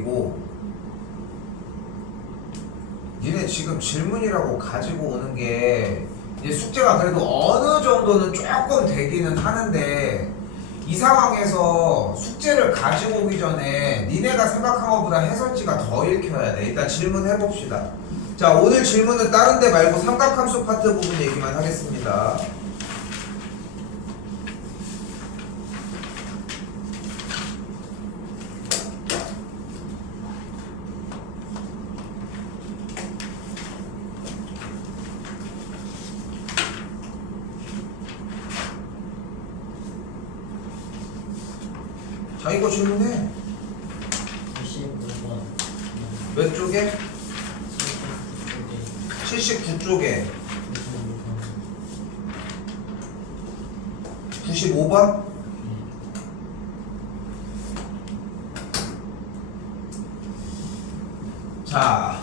얘기고 니네 지금 질문이라고 가지고 오는 게 이제 숙제가 그래도 어느 정도는 조금 되기는 하는데 이 상황에서 숙제를 가지고 오기 전에 니네가 생각한 것보다 해설지가 더 읽혀야 돼. 일단 질문해 봅시다. 자, 오늘 질문은 다른 데 말고 삼각함수 파트 부분 얘기만 하겠습니다. 자, 이거 질문해. 25번. 몇 쪽에? 79쪽에 95번? 자,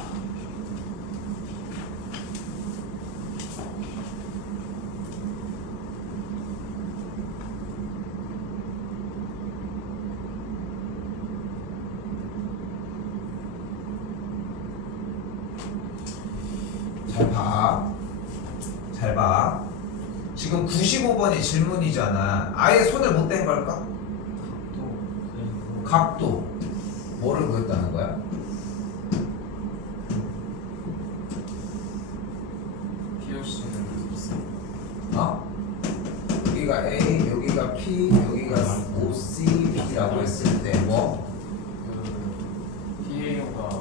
잘 봐. 잘 봐. 지금 95번이 질문이잖아. 아예 손을 못 댄 걸까? 각도. 뭐를 구했다는 거야? POC는 있어요. 어? 여기가 A, 여기가 P, 여기가 OC, B라고 했을 때 뭐? 그 PAO가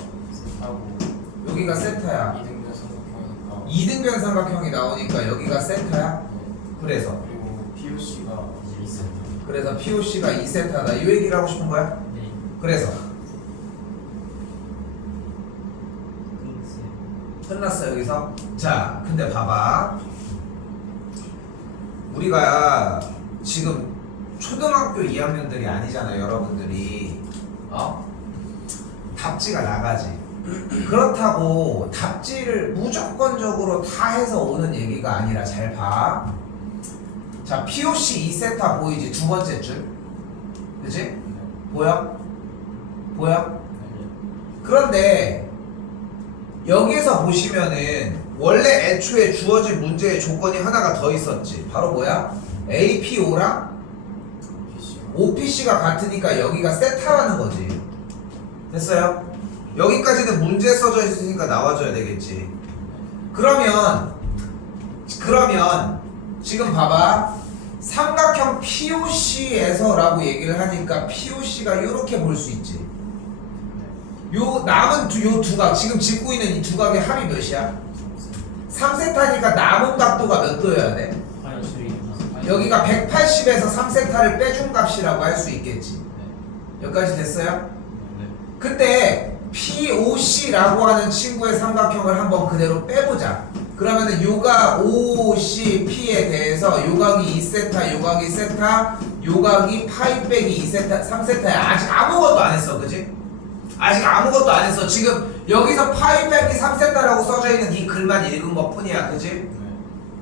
하고 여기가 세타야. 이등변 삼각형이니까. 이등변 삼각형이 나오니까 여기가 세타야? 그래서 그리고 POC가 이제 있어요. 그래서 POC가 2세타다. 이 얘기를 하고 싶은 거야? 네. 그래서 끝났어요. 끝났어 여기서. 자, 근데 봐봐. 우리가 지금 초등학교 2학년들이 아니잖아, 여러분들이. 답지가 나가지. 그렇다고 답지를 무조건적으로 다 해서 오는 얘기가 아니라 잘 봐. 자, POC 2세타 보이지? 두 번째 줄. 그치? 보여? 보여? 그런데 여기에서 보시면은 원래 애초에 주어진 문제의 조건이 하나가 더 있었지. 바로 뭐야? APO랑 OPC가 같으니까 여기가 세타라는 거지. 됐어요? 여기까지는 문제 써져 있으니까 나와줘야 되겠지. 그러면 지금 봐봐. 삼각형 POC에서라고 얘기를 하니까 POC가 이렇게 볼 수 있지. 요 남은 요 두각, 지금 짚고 있는 이 두각의 합이 몇이야? 3세타니까 남은 각도가 몇 도여야 돼? 여기가 180에서 3세타를 빼준 값이라고 할 수 있겠지. 여기까지 됐어요? 근데 POC라고 하는 친구의 삼각형을 한번 그대로 빼보자. 그러면은 요각 OCP에 대해서 요각이 2세타, 요각이 세타, 요각이 파이 빼기 2세타, 3세타야. 아직 아무것도 안 했어, 그지? 아직 아무것도 안 했어. 지금 여기서 파이 빼기 3세타라고 써져 있는 이 글만 읽은 것 뿐이야, 그지?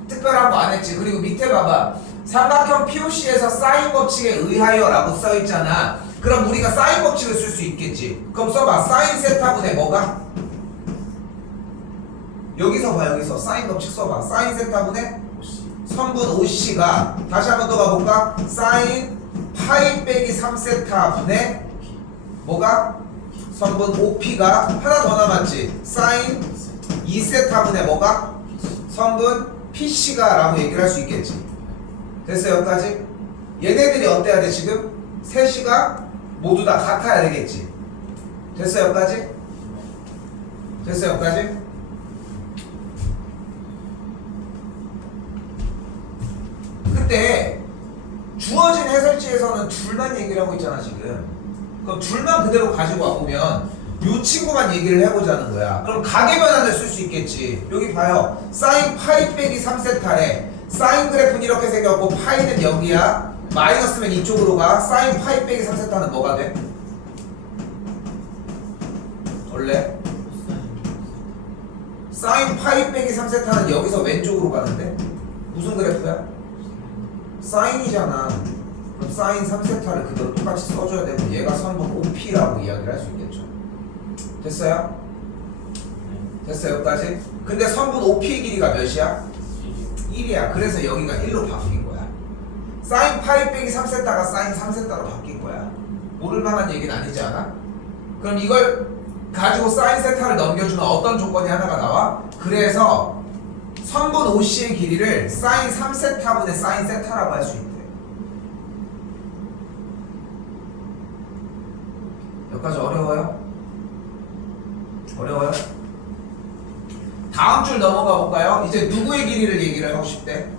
특별한 거 안 했지. 그리고 밑에 봐봐. 삼각형 POC에서 사인 법칙에 의하여 라고 써 있잖아. 그럼 우리가 사인 법칙을 쓸 수 있겠지. 그럼 써봐. 사인 세타분의 뭐가? 여기서 봐. 여기서 사인 법칙 써봐. 사인 세타분의 선분 OC가 다시 한번 더 가볼까? 사인 파이 빼기 3세타분의 뭐가? 선분 OP가 하나 더 남았지. 사인 2세타분의 뭐가? 선분 PC가 라고 얘기를 할 수 있겠지. 됐어요? 여기까지? 얘네들이 어때야 돼 지금? 셋이가 모두 다 같아야 되겠지. 됐어요? 여기까지? 됐어요? 여기까지? 근데 주어진 해설지에서는 둘만 얘기를 하고 있잖아 지금. 그럼 둘만 그대로 가지고 와보면 요 친구만 얘기를 해보자는 거야. 그럼 가계변환을 쓸 수 있겠지. 여기 봐요. 사인 파이 빼기 3세타래. 사인 그래프는 이렇게 생겼고 파이는 여기야. 마이너스면 이쪽으로 가. 사인 파이 빼기 3세타는 뭐가 돼? 원래 사인 파이 빼기 3세타는 여기서 왼쪽으로 가는데 무슨 그래프야? 사인이잖아. 그럼 사인 3세타를 그대로 똑같이 써줘야 되고 얘가 선분 OP라고 이야기를 할 수 있겠죠. 됐어요? 됐어요 여기까지? 근데 선분 OP의 길이가 몇이야? 1이야. 그래서 여기가 1로 바뀐 거야. 사인 파이 빼기 3세타가 사인 3세타로 바뀐 거야. 모를 만한 얘기는 아니지 않아? 그럼 이걸 가지고 사인 세타를 넘겨주면 어떤 조건이 하나가 나와? 그래서 선분 OC의 길이를 사인 3세타분의 사인 세타라고 할 수 있대. 여기까지 어려워요? 어려워요? 다음 줄 넘어가 볼까요? 이제 누구의 길이를 얘기를 하고 싶대?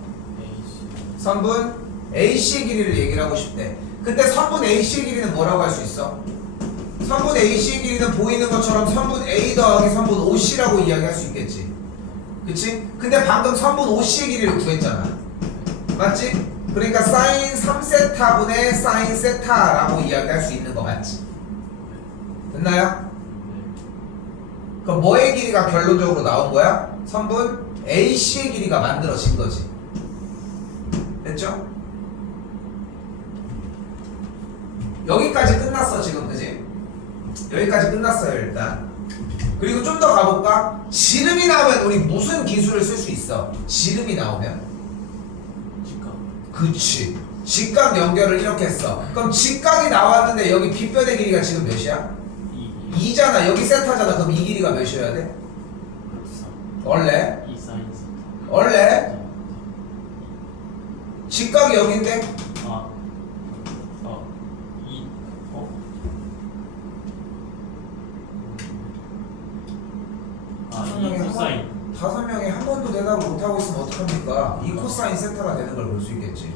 선분 AC의 길이를 얘기를 하고 싶대. 근데 선분 AC의 길이는 뭐라고 할 수 있어? 선분 AC의 길이는 보이는 것처럼 선분 A 더하기 선분 OC라고 이야기할 수 있겠지. 그치? 근데 방금 선분 OC의 길이를 구했잖아. 맞지? 그러니까 사인 3세타분의 사인 세타라고 이야기할 수 있는 거 맞지? 됐나요? 그럼 뭐의 길이가 결론적으로 나온 거야? 선분 AC의 길이가 만들어진 거지. 됐죠? 여기까지 끝났어 지금 그지? 여기까지 끝났어요 일단. 그리고 좀 더 가볼까? 지름이 나오면 우리 무슨 기술을 쓸 수 있어? 지름이 나오면? 직각. 그치. 직각 연결을 이렇게 했어. 그럼 직각이 나왔는데 여기 빗변의 길이가 지금 몇이야? 2잖아. 여기 세타잖아. 그럼 이 길이가 몇이어야 돼? 원래? 2 사인 원래? 직각이 여기인데? 2 코사인. 5명이 한 번도 대답을 못하고 있으면 어떡합니까? 이 코사인 세타가 되는 걸 볼 수 있겠지.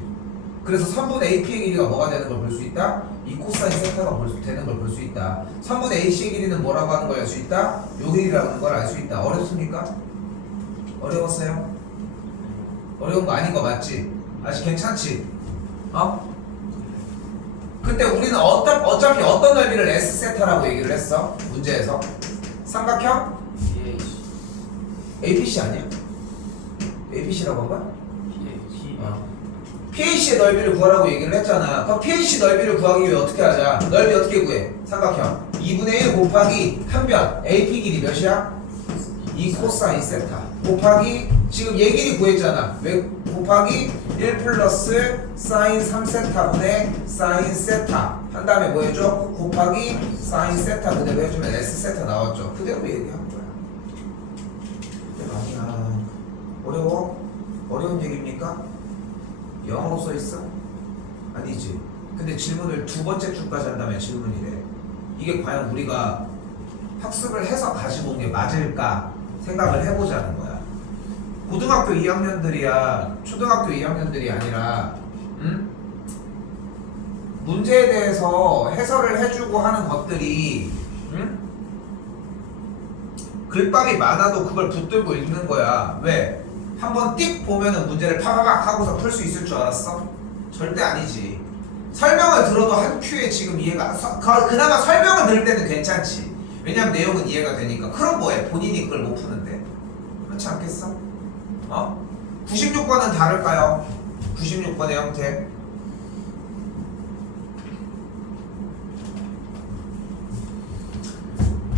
그래서 선분 AP의 길이가 뭐가 되는 걸 볼 수 있다? 이 코사인 세타가 되는 걸 볼 수 있다. 선분 AC의 길이는 뭐라고 하는 걸 알 수 있다? 요 길이라는 걸 알 수 있다. 어렵습니까? 어려웠어요? 어려운 거 아닌 거 맞지? 아직 괜찮지? 어? 근데 우리는 어차피 어떤 넓이를 S세타라고 얘기를 했어? 문제에서 삼각형? APC 아니야? APC라고 한 거야? PAC의 넓이를 구하라고 얘기를 했잖아. 그럼 PAC 넓이를 구하기 위해 어떻게 하자? 넓이 어떻게 구해? 삼각형 2분의 1 곱하기 한 변 AP 길이 몇이야? 2 코사인 세타 곱하기 지금 얘 길이 구했잖아. 왜 곱하기 1 플러스 사인 3세타분의 사인 세타 한 다음에 뭐 해줘? 곱하기 사인 세타 그대로 해주면 S세타 나왔죠. 그대로 얘기한 거야. 근데 아니야. 어려워? 어려운 얘기입니까? 영어로 써 있어? 아니지. 근데 질문을 두 번째 줄까지 한다면 질문이래. 이게 과연 우리가 학습을 해서 가지고 온 게 맞을까 생각을 해보자는 거야. 고등학교 2학년들이야 초등학교 2학년들이 아니라 문제에 대해서 해설을 해주고 하는 것들이 글밥이 많아도 그걸 붙들고 읽는 거야. 왜? 한번 띡 보면은 문제를 파바박 하고서 풀 수 있을 줄 알았어? 절대 아니지. 설명을 들어도 한 큐에 지금 이해가 그나마 설명을 들을 때는 괜찮지. 왜냐면 내용은 이해가 되니까. 그럼 뭐해? 본인이 그걸 못 푸는데. 그렇지 않겠어? 어? 96번은 다를까요? 96번의 형태.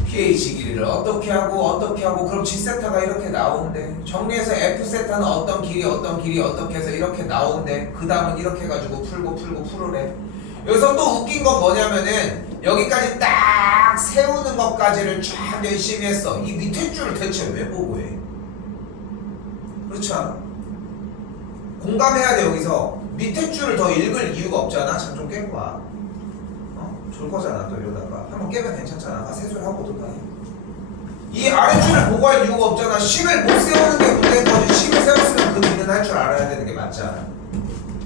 pH 길이를 어떻게 하고 그럼 G세타가 이렇게 나오는데 정리해서 F세타는 어떤 길이 어떻게 해서 이렇게 나오는데 그 다음은 이렇게 해가지고 풀고 풀으래. 여기서 또 웃긴 건 뭐냐면은 여기까지 딱 세우는 것까지를 쫙 열심히 했어. 이 밑에 줄을 대체 왜 보고 해? 그렇지 않아? 공감해야 돼. 여기서 밑에 줄을 더 읽을 이유가 없잖아. 참 좀 깬 거야. 줄 거잖아. 또 이러다가 한번 깨면 괜찮잖아. 세수를 하고 오든가 해. 이 아래줄을 보고 할 이유가 없잖아. 식을 못 세우는 게 문제인 거지. 식을 세웠으면 그 뒤는 할 줄 알아야 되는 게 맞잖아.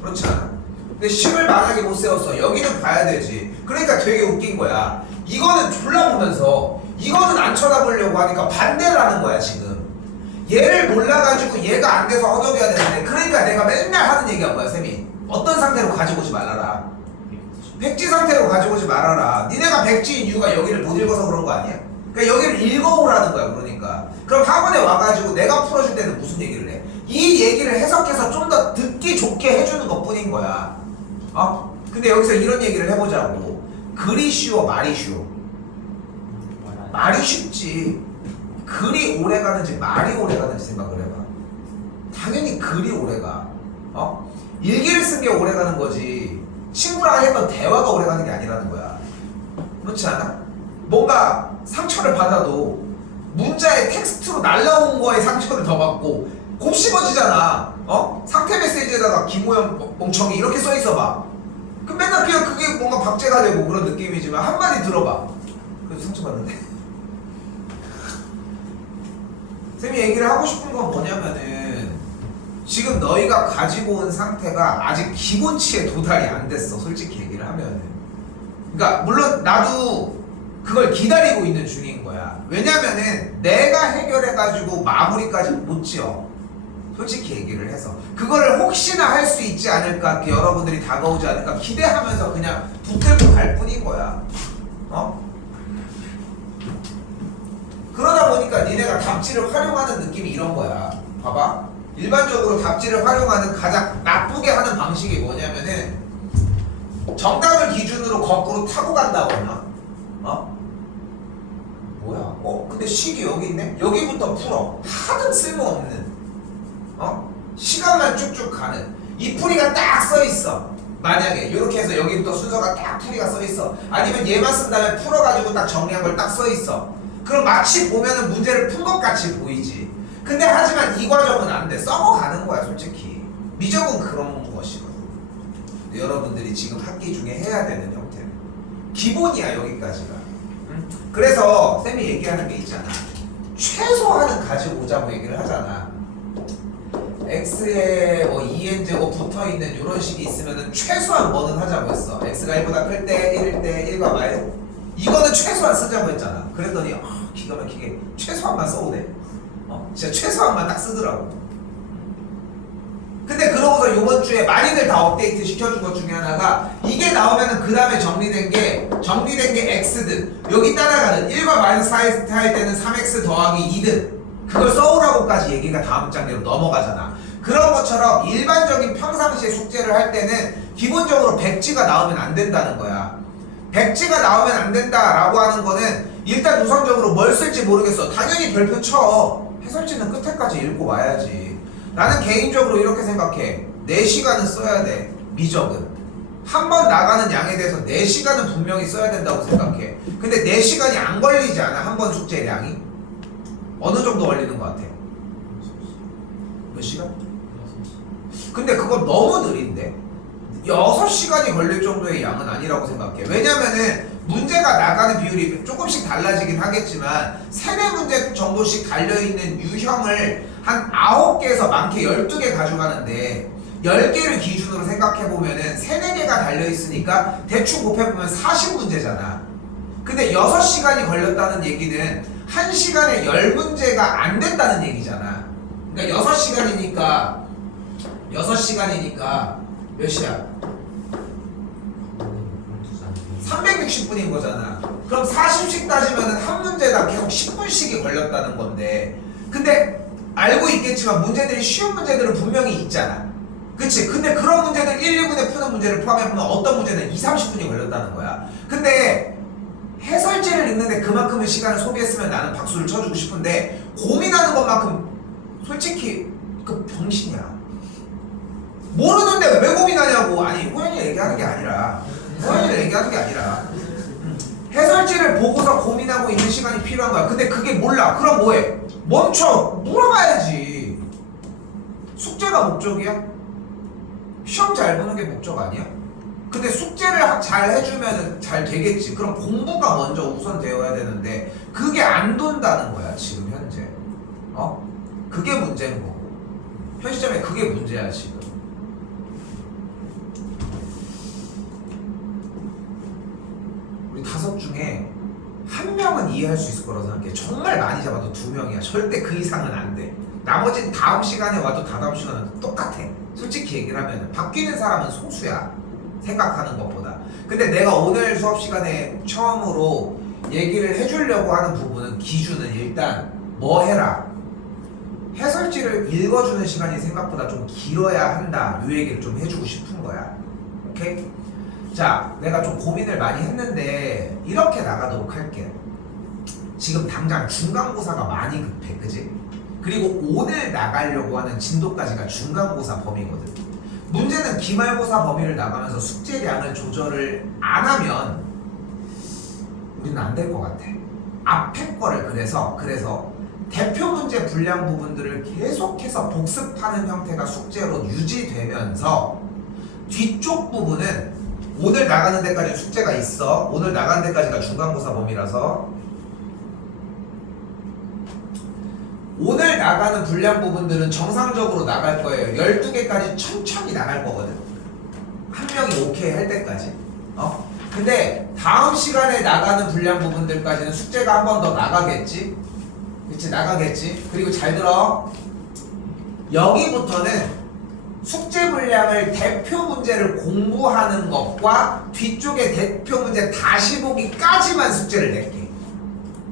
그렇지 않아? 근데 식을 만약에 못 세웠어. 여기는 봐야 되지. 그러니까 되게 웃긴 거야. 이거는 졸라 보면서 이거는 안 쳐다보려고 하니까 반대를 하는 거야 지금. 얘를 몰라가지고 얘가 안 돼서 허덕여야 되는데 그러니까 내가 맨날 하는 얘기가 뭐야 쌤이. 어떤 상태로 가지고 오지 말아라. 백지 상태로 가지고 오지 말아라. 니네가 백지인 이유가 여기를 못 읽어서 그런 거 아니야? 그러니까 여기를 읽어오라는 거야. 그러니까 그럼 학원에 와가지고 내가 풀어줄 때는 무슨 얘기를 해? 이 얘기를 해석해서 좀 더 듣기 좋게 해주는 것 뿐인 거야. 근데 여기서 이런 얘기를 해보자고. 글이 쉬워 말이 쉬워? 말이 쉽지. 글이 오래 가는지 말이 오래 가는지 생각을 해봐. 당연히 글이 오래 가. 일기를 쓴 게 오래 가는 거지. 친구랑 했던 대화가 오래 가는 게 아니라는 거야. 그렇지 않아? 뭔가 상처를 받아도 문자의 텍스트로 날라온 거에 상처를 더 받고 곱씹어지잖아. 상태 메시지에다가 김호연 멍청이 이렇게 써 있어 봐. 그 맨날 그냥 그게 뭔가 박제가 되고 그런 느낌이지만 한마디 들어봐. 그래도 상처받는데. 쌤이 얘기를 하고 싶은 건 뭐냐면은 지금 너희가 가지고 온 상태가 아직 기본치에 도달이 안 됐어. 솔직히 얘기를 하면은. 그러니까 물론 나도 그걸 기다리고 있는 중인 거야. 왜냐면은 내가 해결해가지고 마무리까지 못 지어. 솔직히 얘기를 해서 그거를 혹시나 할 수 있지 않을까, 여러분들이 다가오지 않을까 기대하면서 그냥 붙들고 갈 뿐인 거야. 그러다 보니까 니네가 답지를 활용하는 느낌이 이런 거야. 봐봐. 일반적으로 답지를 활용하는 가장 나쁘게 하는 방식이 뭐냐면은 정답을 기준으로 거꾸로 타고 간다거나 뭐야? 근데 식이 여기 있네? 여기부터 풀어. 하등 쓸모없는 시간만 쭉쭉 가는 이 풀이가 딱 써있어. 만약에 이렇게 해서 여기부터 순서가 딱 풀이가 써있어. 아니면 얘만 쓴 다음에 풀어가지고 딱 정리한 걸 딱 써있어. 그럼 마치 보면은 문제를 푼 것 같이 보이지. 근데 하지만 이 과정은 안 돼. 썩어가는 거야 솔직히. 미적은 그런 것이거든. 여러분들이 지금 학기 중에 해야 되는 형태는 기본이야 여기까지가. 그래서 쌤이 얘기하는 게 있잖아. 최소한은 가지고 오자고 얘기를 하잖아. x에 뭐 2n제곱 붙어있는 이런 식이 있으면은 최소한 뭐는 하자고 했어. x가 1보다 클 때 1일 때 1과 마이 이거는 최소한 쓰자고 했잖아. 그랬더니 기가 막히게 최소한만 써오네. 진짜 최소한만 딱 쓰더라고. 근데 그러고서 요번 주에 많이들 다 업데이트 시켜준 것 중에 하나가 이게 나오면은 그 다음에 정리된 게 x든 여기 따라가는 1과 마이너스 4x 할 때는 3x 더하기 2든 그걸 써오라고까지 얘기가 다음 장례로 넘어가잖아. 그런 것처럼 일반적인 평상시에 숙제를 할 때는 기본적으로 백지가 나오면 안 된다는 거야. 백지가 나오면 안 된다라고 하는 거는 일단 우선적으로 뭘 쓸지 모르겠어. 당연히 별표 쳐. 해설지는 끝에까지 읽고 와야지. 나는 개인적으로 이렇게 생각해. 4시간은 써야 돼. 미적은. 한 번 나가는 양에 대해서 4시간은 분명히 써야 된다고 생각해. 근데 4시간이 안 걸리지 않아? 한 번 숙제량이? 어느 정도 걸리는 것 같아? 몇 시간? 근데 그건 너무 느린데? 6시간이 걸릴 정도의 양은 아니라고 생각해. 왜냐면은 문제가 나가는 비율이 조금씩 달라지긴 하겠지만 3-4문제 정도씩 달려있는 유형을 한 9개에서 많게 12개 가져가는데 10개를 기준으로 생각해보면은 3-4개가 달려있으니까 대충 곱해보면 40문제잖아. 근데 6시간이 걸렸다는 얘기는 1시간에 10문제가 안 된다는 얘기잖아. 그러니까 6시간이니까 몇 시야? 360분인 거잖아. 그럼 40씩 따지면 한 문제당 계속 10분씩이 걸렸다는 건데, 근데 알고 있겠지만 문제들이 쉬운 문제들은 분명히 있잖아. 그치? 근데 그런 문제들 1, 2분에 푸는 문제를 포함해보면 어떤 문제는 2, 30분이 걸렸다는 거야. 근데 해설지를 읽는데 그만큼의 시간을 소비했으면 나는 박수를 쳐주고 싶은데 고민하는 것만큼 솔직히 그 병신이야. 모르는데 왜 고민하냐고. 아니 호연이 얘기하는 게 아니라 해설지를 보고서 고민하고 있는 시간이 필요한 거야. 근데 그게 몰라. 그럼 뭐해? 멈춰. 물어봐야지. 숙제가 목적이야? 시험 잘 보는 게 목적 아니야? 근데 숙제를 잘 해주면 잘 되겠지. 그럼 공부가 먼저 우선 되어야 되는데 그게 안 돈다는 거야 지금 현재. 그게 문제인 거고. 현 시점에 그게 문제야 지금. 우리 5 중에 1명은 이해할 수 있을 거라고 생각해. 정말 많이 잡아도 2명이야. 절대 그 이상은 안 돼. 나머지는 다음 시간에 와도 다다음 시간은 똑같아. 솔직히 얘기를 하면 바뀌는 사람은 소수야. 생각하는 것보다. 근데 내가 오늘 수업 시간에 처음으로 얘기를 해주려고 하는 부분은 기준은 일단 뭐 해라. 해설지를 읽어주는 시간이 생각보다 좀 길어야 한다. 이 얘기를 좀 해주고 싶은 거야. 오케이? 자, 내가 좀 고민을 많이 했는데 이렇게 나가도록 할게. 지금 당장 중간고사가 많이 급해, 그지? 그리고 오늘 나가려고 하는 진도까지가 중간고사 범위거든. 문제는 기말고사 범위를 나가면서 숙제량을 조절을 안 하면 우리는 안 될 것 같아. 앞에 거를 그래서 대표 문제 분량 부분들을 계속해서 복습하는 형태가 숙제로 유지되면서 뒤쪽 부분은 오늘 나가는 데까지 숙제가 있어. 오늘 나가는 데까지가 중간고사 범위라서 오늘 나가는 분량 부분들은 정상적으로 나갈 거예요. 12개까지 천천히 나갈 거거든. 한 명이 오케이 할 때까지. 근데 다음 시간에 나가는 분량 부분들까지는 숙제가 한 번 더 나가겠지. 그치, 나가겠지. 그리고 잘 들어. 여기부터는 숙제 분량을 대표 문제를 공부하는 것과 뒤쪽에 대표 문제 다시 보기까지만 숙제를 낼게.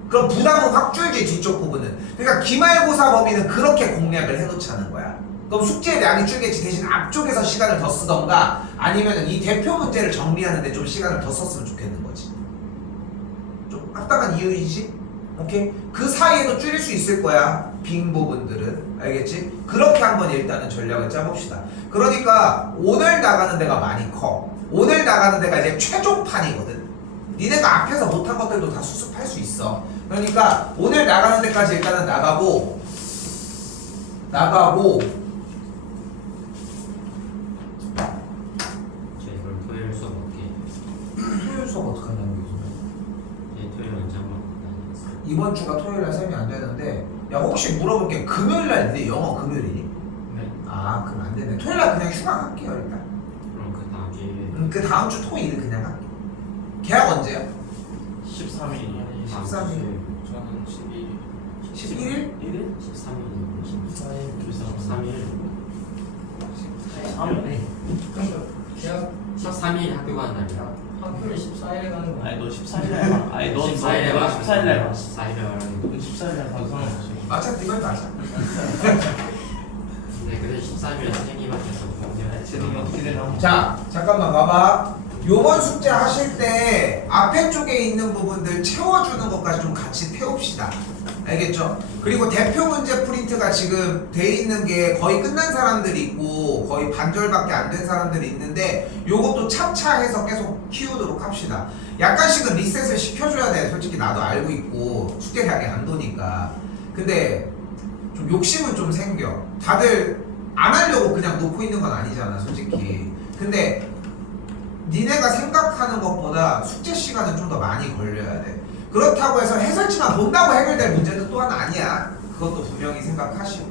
그럼 부담은 확 줄지, 뒤쪽 부분은. 그러니까 기말고사 범위는 그렇게 공략을 해놓자는 거야. 그럼 숙제량이 줄겠지. 대신 앞쪽에서 시간을 더 쓰던가 아니면 이 대표 문제를 정리하는데 좀 시간을 더 썼으면 좋겠는 거지. 좀 합당한 이유이지? 오케이? 그 사이에도 줄일 수 있을 거야. 빈 부분들은. 알겠지? 그렇게 한번 일단은 전략을 짜봅시다. 그러니까 오늘 나가는 데가 많이 커. 오늘 나가는 데가 이제 최종판이거든. 니네가 앞에서 못한 것들도 다 수습할 수 있어. 그러니까 오늘 나가는 데까지 일단은 나가고 저희 그럼 토요일 수업 어떻게? 토요일 수업 어떡하냐고 요즘에. 네, 토요일 언제 한번 다녔어요? 이번 주가 토요일날 쌤이 안 되는데 야 혹시 물어볼게. 금요일날 네 영어 금요일이니? 네. 아 그럼 안 되네. 토요일날 그냥 휴강할게요 일단. 그럼 그 다음 주에 그 다음 주 토요일 그냥 할게. 계약 언제야? 13일이요. 13일. 저는 12일. 11일? 1일? 13일 13일. 13일 3일. 계약 13일 학교 가는 날이야? 학교를 14일에 가는 거. 아니 너 14일에 가. 아니 너 14일에 14일에 가. 14일에 가라고. 14일에 가서 상관없어. 맞아 이건 맞아. 근데 그래 13일에 선생님 앞에서 공개할 재능이 어떻게 되나? 자 잠깐만 봐봐. 요번 숙제 하실 때 앞에 쪽에 있는 부분들 채워주는 것까지 좀 같이 태웁시다. 알겠죠? 그리고 대표 문제 프린트가 지금 돼 있는 게 거의 끝난 사람들이 있고 거의 반절밖에 안 된 사람들이 있는데 요것도 차차 해서 계속 키우도록 합시다. 약간씩은 리셋을 시켜줘야 돼. 솔직히 나도 알고 있고 숙제량이 안 도니까. 근데 좀 욕심은 좀 생겨. 다들 안 하려고 그냥 놓고 있는 건 아니잖아 솔직히. 근데 니네가 생각하는 것보다 숙제 시간은 좀 더 많이 걸려야 돼. 그렇다고 해서 해설지만 본다고 해결될 문제는 또한 아니야. 그것도 분명히 생각하시고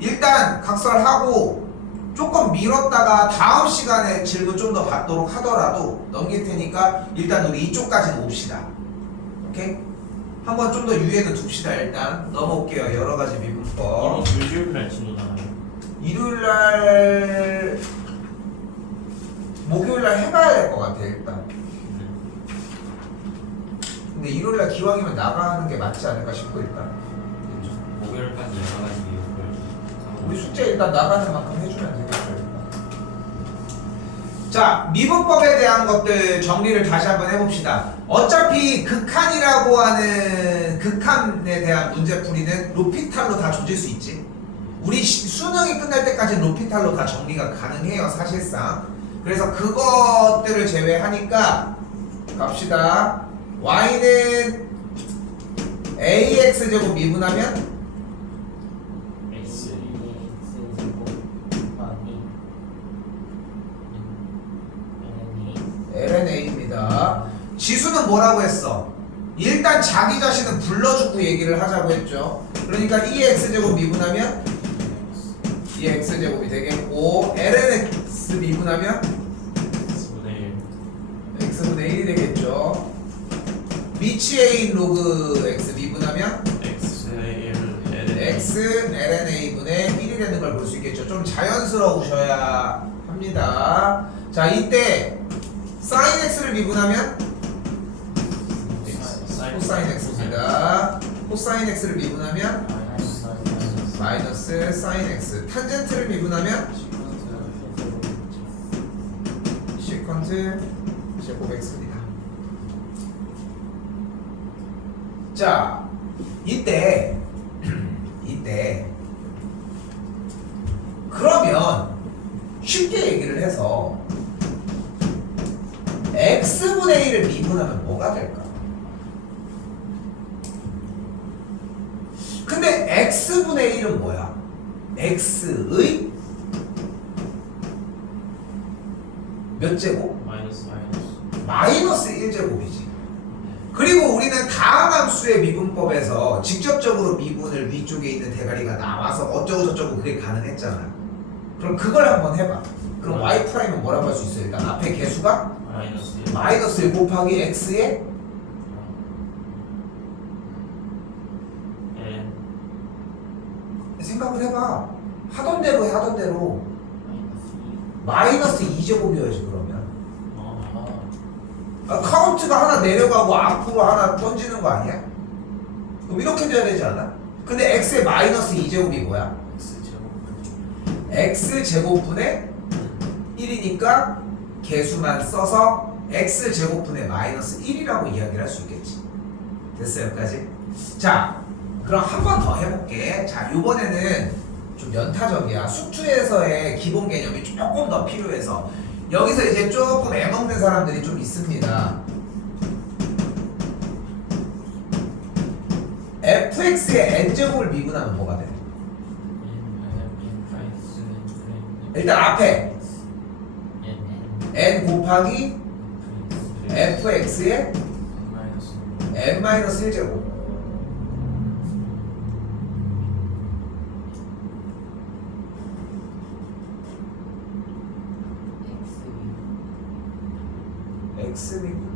일단 각설하고 조금 미뤘다가 다음 시간에 질문 좀 더 받도록 하더라도 넘길 테니까 일단 우리 이쪽까지는 옵시다. 오케이? 한번 좀 더 유예는 둡시다. 일단 넘어올게요. 여러 가지 미분법. 이번 주 일요일 날 진도잖아요. 일요일날 목요일날 해봐야 될 것 같아 일단. 근데 일요일날 기왕이면 나가는 게 맞지 않을까 싶고 일단 목요일까지 여러 가지 이유를 우리 숙제 일단 나가는 만큼 해주면 되겠죠 일단. 자 미분법에 대한 것들 정리를 다시 한번 해봅시다. 어차피 극한이라고 하는 극한에 대한 문제풀이는 로피탈로 다 조질 수 있지. 우리 수능이 끝날 때까지 로피탈로 다 정리가 가능해요 사실상. 그래서 그것들을 제외하니까 갑시다. y는 ax제곱 미분하면 X lnA입니다. 지수는 뭐라고 했어? 일단 자기 자신은 불러주고 얘기를 하자고 했죠. 그러니까 2x제곱 미분하면 2x제곱이 되겠고 lnx 미분하면 x분의 1이 되겠죠. 미치a인 로그 x 미분하면 x lnA분의 1이 되는 걸 볼 수 있겠죠. 좀 자연스러우셔야 합니다. 자 이때 sin x를 미분하면 코사인 x입니다. 코사인 x를 미분하면 마이너스 sin x. 탄젠트를 미분하면 시컨트 제곱 x입니다. 자 이때 그러면 쉽게 얘기를 해서 x분의 1을 미분하면 뭐가 될까? 근데 x분의 1은 뭐야? x의 몇 제곱? 마이너스 1제곱이지. 그리고 우리는 다항함수의 미분법에서 직접적으로 미분을 위쪽에 있는 대가리가 나와서 어쩌고 저쩌고 그게 가능했잖아. 그럼 그걸 한번 해봐. 그럼 y 프라임은 뭐라고 할 수 있어? 일단 앞에 개수가 마이너스 1 곱하기 x의 생각을 해봐. 하던 대로 해, 하던 대로. 마이너스 2제곱이어야지 그러면. 카운트가 하나 내려가고 앞으로 하나 던지는 거 아니야? 그럼 이렇게 돼야 되지 않아? 근데 x의 마이너스 2제곱이 뭐야? x제곱분의 1이니까 개수만 써서 x제곱분의 마이너스 1이라고 이야기를 할 수 있겠지. 됐어요 여기까지? 자 그럼 한 번 더 해볼게. 자 이번에는 좀 연타적이야. 수투에서의 기본 개념이 조금 더 필요해서 여기서 이제 조금 애먹는 사람들이 좀 있습니다. fx의 n제곱을 미분하면 뭐가 돼? 일단 앞에 n 곱하기 fx의 n-1제곱. x 미분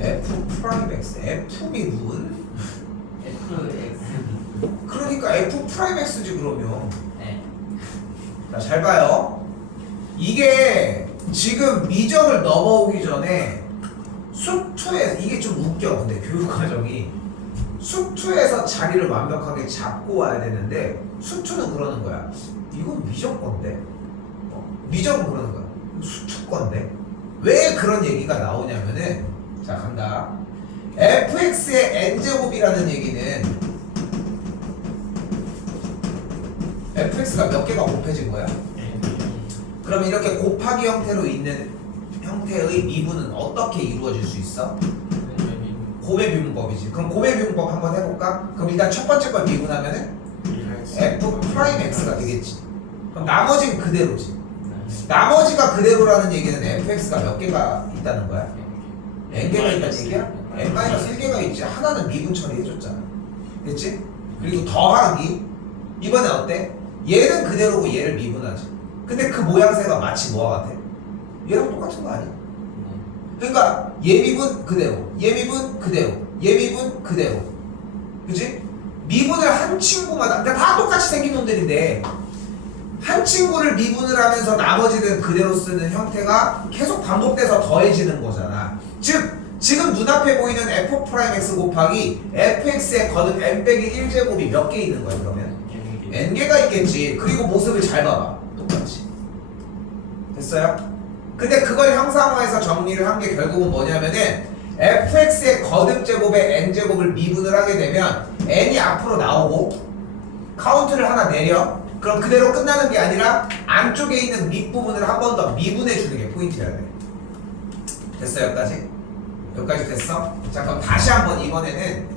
f 프라임 x f 미분 그러니까 f 프라임 x지 그러면. 자, 잘 봐요. 이게 지금 미적을 넘어오기 전에 수투에서 이게 좀 웃겨. 근데 교육 과정이 수투에서 자리를 완벽하게 잡고 와야 되는데 수투는 그러는 거야. 이건 미적 건데. 미적은 그러는 거야. 수투 건데. 왜 그런 얘기가 나오냐면은 자 간다. fx의 n제곱이라는 얘기는 fx가 몇 개가 곱해진 거야? 그럼 이렇게 곱하기 형태로 있는 형태의 미분은 어떻게 이루어질 수 있어? 곱의 미분법이지. 그럼 곱의 미분법 한번 해볼까? 그럼 일단 첫 번째 걸 미분하면은 f 프라임 x가 되겠지. 그럼 나머지는 그대로지. 나머지가 그대로라는 얘기는 fx가 몇 개가 있다는 거야? n개가 있다는 얘기야? n-1개가 있지. 하나는 미분 처리해줬잖아. 됐지? 그리고 더하기 이번에 어때? 얘는 그대로고 얘를 미분하지. 근데 그 모양새가 마치 뭐와 같아? 얘랑 똑같은 거 아니야? 그러니까 얘 미분 그대로, 얘 미분 그대로, 얘 미분 그대로. 그치? 미분을 한 친구마다 그러니까 다 똑같이 생긴 놈들인데 한 친구를 미분을 하면서 나머지는 그대로 쓰는 형태가 계속 반복돼서 더해지는 거잖아. 즉 지금 눈앞에 보이는 f'(x) 곱하기 fx의 거듭 n-1제곱이 몇 개 있는 거야 그러면? n개가 있겠지. 그리고 모습을 잘 봐봐. 똑같이. 됐어요? 근데 그걸 형상화해서 정리를 한 게 결국은 뭐냐면은 fx의 거듭 제곱에 n제곱을 미분을 하게 되면 n이 앞으로 나오고 카운트를 하나 내려. 그럼 그대로 끝나는 게 아니라 안쪽에 있는 밑부분을 한 번 더 미분해 주는 게 포인트여야 돼. 됐어요? 여기까지? 여기까지 됐어? 자 그럼 다시 한번 이번에는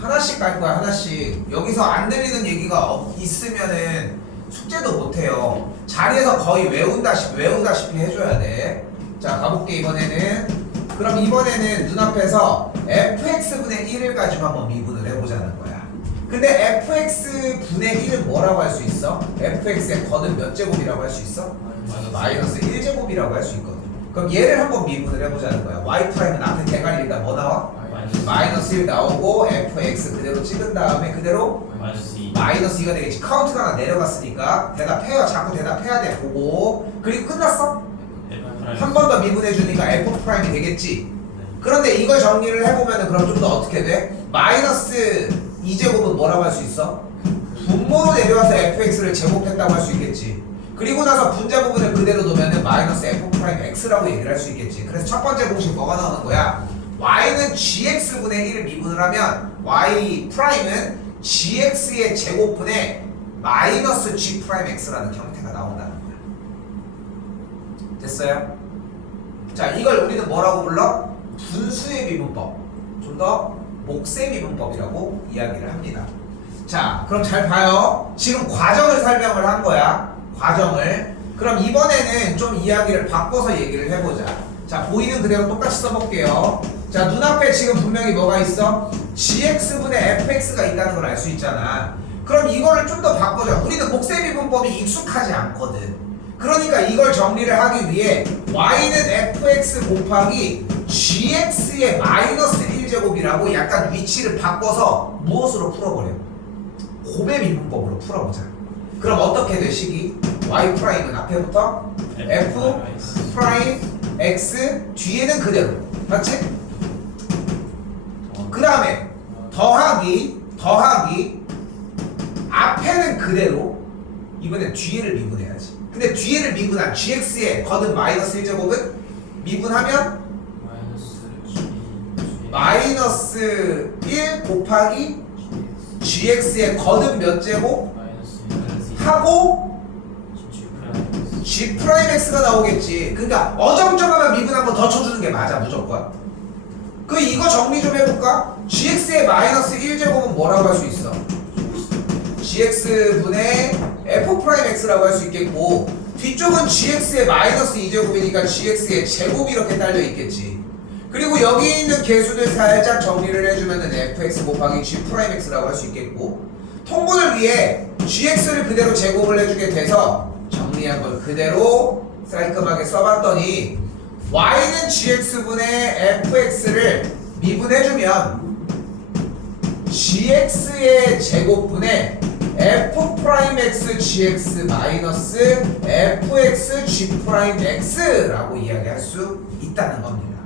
하나씩 갈 거야. 하나씩. 여기서 안 들리는 얘기가 있으면은 숙제도 못해요. 자리에서 거의 외우다시피 해줘야 돼. 자 가볼게. 그럼 이번에는 눈앞에서 fx분의 1을 가지고 한번 미분을 해보자는 거야. 근데 fx분의 1은 뭐라고 할 수 있어? fx의 거듭 몇 제곱이라고 할 수 있어? 마이너스 1제곱이라고 할 수 있거든. 그럼 얘를 한번 미분을 해보자는 거야. y 프라임은 앞에 대가리 일단 뭐 나와? 마이너스 1 나오고 fx 그대로 찍은 다음에 그대로 마이너스 2가 되겠지. 카운트가 하나 내려갔으니까 대답해요. 자꾸 대답해야 돼. 보고. 그리고 끝났어? 한 번 더 미분해주니까 f 프라임이 되겠지. 그런데 이걸 정리를 해보면 그럼 좀 더 어떻게 돼? 마이너스 2제곱은 뭐라고 할 수 있어? 분모로 내려와서 fx를 제곱했다고 할 수 있겠지. 그리고 나서 분자 부분을 그대로 놓으면 마이너스 f 프라임 x라고 얘기를 할 수 있겠지. 그래서 첫 번째 공식 뭐가 나오는 거야? y는 gx분의 1을 미분을 하면 y 프라임은 gx의 제곱분의 마이너스 g 프라임 x라는 형태가 나온다는 거야. 됐어요? 자, 이걸 우리는 뭐라고 불러? 분수의 미분법, 좀 더 몫의 미분법이라고 이야기를 합니다. 자, 그럼 잘 봐요. 지금 과정을 설명을 한 거야. 과정을. 그럼 이번에는 좀 이야기를 바꿔서 얘기를 해보자. 자, 보이는 그대로 똑같이 써볼게요. 자, 눈앞에 지금 분명히 뭐가 있어? gx분의 fx가 있다는 걸 알 수 있잖아. 그럼 이거를 좀 더 바꿔줘. 우리는 몫의 미분법이 익숙하지 않거든. 그러니까 이걸 정리를 하기 위해 y는 fx 곱하기 gx의 마이너스 1제곱이라고 약간 위치를 바꿔서 무엇으로 풀어버려? 곱의 미분법으로 풀어보자. 그럼 어떻게 돼, 식이? y 프라임은 앞에부터 f 프라임 x 뒤에는 그대로. 맞지? 그 다음에 더하기 앞에는 그대로. 이번엔 뒤에를 미분해야지. 근데 뒤에를 미분한 gx의 거듭 마이너스 1제곱은 미분하면 마이너스 1 곱하기 gx의 거듭 몇 제곱 하고 g 프라임 x가 나오겠지. 그러니까 어정쩡하면 미분 한번 더 쳐주는 게 맞아, 무조건. 그 이거 정리 좀 해볼까? gx의 마이너스 1제곱은 뭐라고 할 수 있어? gx분의 f 프라임 x라고 할 수 있겠고, 뒤쪽은 gx의 마이너스 2제곱이니까 gx의 제곱이 이렇게 딸려 있겠지. 그리고 여기 있는 개수들 살짝 정리를 해주면은 fx 곱하기 g 프라임 x라고 할 수 있겠고, 통분을 위해 gx를 그대로 제곱을 해주게 돼서 정리한 걸 그대로 깔끔하게 써봤더니 y는 gx분의 fx를 미분해주면 gx의 제곱분의 f 프라임 x gx 마이너스 fx g 프라임 x라고 이야기할 수 있다는 겁니다.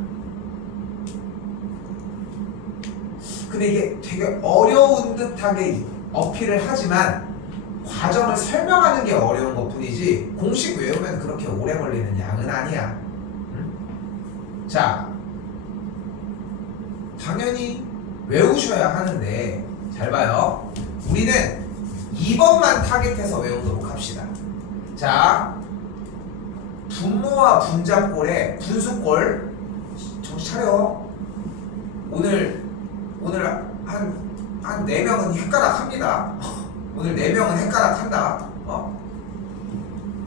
근데 이게 되게 어려운 듯하게 어필을 하지만 과정을 설명하는 게 어려운 것 뿐이지 공식 외우면 그렇게 오래 걸리는 양은 아니야. 응? 자, 당연히 외우셔야 하는데 잘 봐요. 우리는 2번만 타겟해서 외우도록 합시다. 자, 분모와 분자꼴의 분수꼴 정신 차려. 오늘 한 4명은 헷가락 합니다. 오늘 4명은 헷가락 한다.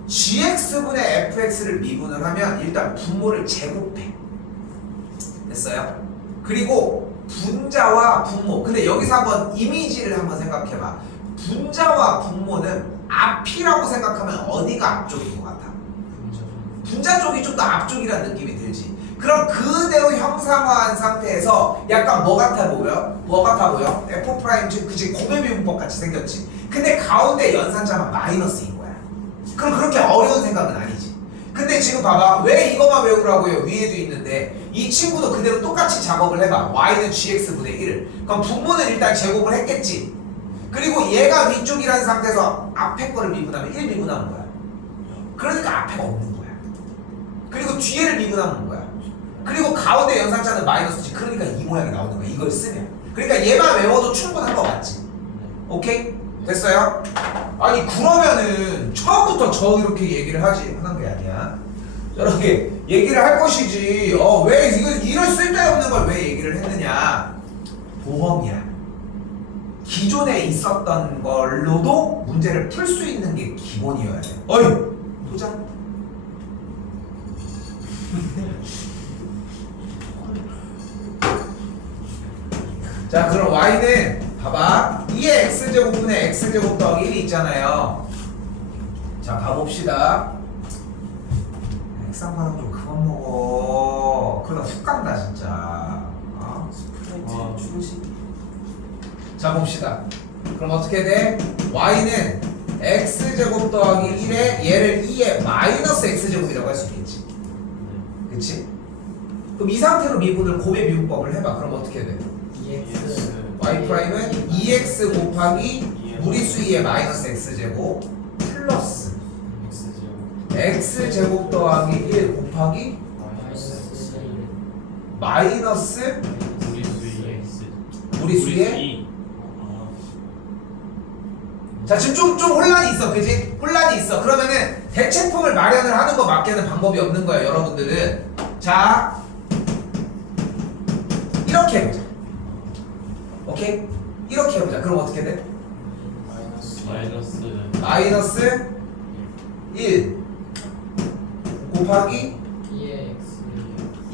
gx분의 fx를 미분을 하면 일단 분모를 제곱해. 됐어요? 그리고 분자와 분모. 근데 여기서 한번 이미지를 한번 생각해봐. 분자와 분모는 앞이라고 생각하면 어디가 앞쪽인 것 같아? 분자 쪽이 좀 더 앞쪽이라는 느낌이 들지. 그럼 그대로 형상화한 상태에서 약간 뭐 같아 보여? 뭐 같아 보여? f 프라임 그치 곱의 미분법 같이 생겼지. 근데 가운데 연산자만 마이너스인 거야. 그럼 그렇게 어려운 생각은 아니지. 근데 지금 봐봐. 왜 이것만 외우라고요? 위에도 있는데 이 친구도 그대로 똑같이 작업을 해봐. y는 gx분의 1을. 그럼 분모는 일단 제곱을 했겠지. 그리고 얘가 위쪽이라는 상태에서 앞에 거를 미분하면 1 미분하는 거야. 그러니까 앞에가 없는 거야. 그리고 뒤에를 미분하는 거야. 그리고 가운데 연산자는 마이너스지. 그러니까 이 모양이 나오는 거야. 이걸 쓰면. 그러니까 얘만 외워도 충분한 거 맞지? 오케이? 됐어요? 아니 그러면은 처음부터 저 이렇게 얘기를 하지 하는 게 아니야. 저렇게 얘기를 할 것이지. 왜 이런 쓸데없는 걸 왜 얘기를 했느냐? 보험이야. 기존에 있었던 걸로도 문제를 풀 수 있는 게 기본이어야 돼. 어이! 도장. 자, 그럼 y는 봐봐. 2의 x제곱분의 x제곱 더하기 1이 있잖아요. 자, 가봅시다. 액상파는 좀 그만 먹어. 그러다 훅 간다 진짜. 스프라이트 충식. 자, 봅시다. 그럼 어떻게 돼? y는 x제곱 더하기 1에 얘를 2의 마이너스 x제곱이라고 할 수 있겠지. 그치? 그럼 이 상태로 미분을 곱의 미분법을 해봐. 그럼 어떻게 돼? y 프라임은 2x 곱하기 무리수 2의 마이너스 x제곱 플러스 x제곱 더하기 1 곱하기 마이너스 무리수의 X. 무리수의 무리수의 자 지금 좀 혼란이 있어 그지? 혼란이 있어. 그러면은 대체품을 마련을 하는 거 밖에는 방법이 없는 거야 여러분들은. 자 이렇게 해보자. 오케이? 이렇게 해보자. 그럼 어떻게 돼? 마이너스 1 곱하기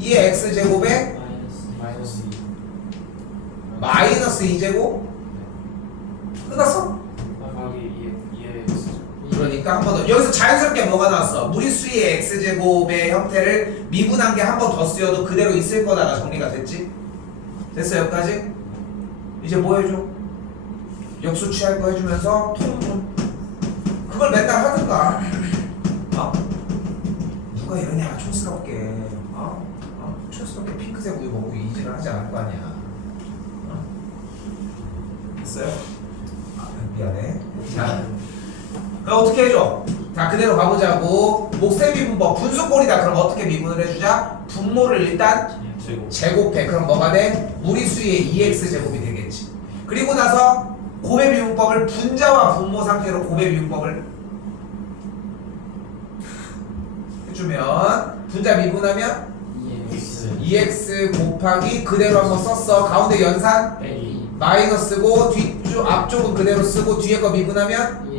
2의 x제곱에 마이너스 2제곱 끝났어? 그러니까 한 번 더 여기서 자연스럽게 뭐가 나왔어? 무리수의 x제곱의 형태를 미분한 게 한 번 더 쓰여도 그대로 있을 거다가 정리가 됐지? 됐어 여기까지? 이제 뭐 해줘? 역수 취할 거 해주면서 통분 그걸 맨날 하든가 어? 누가 이러냐 촌스럽게 촌스럽게 핑크색 우유 먹고 이질을 하지 않을 거 아니야 어? 됐어요? 미안해 자 그럼 어떻게 해줘? 자 그대로 가보자고. 목세 미분법 분수꼴이다. 그럼 어떻게 미분을 해주자? 분모를 일단 제곱해. 그럼 뭐가 돼? 무리수의 2x제곱이 되겠지. 그리고 나서 곱의 미분법을 분자와 분모 상태로 곱의 미분법을 해주면 분자 미분하면 2x 곱하기 그대로 한번 썼어. 가운데 연산 마이너스고 뒤쪽 앞쪽은 그대로 쓰고 뒤에 거 미분하면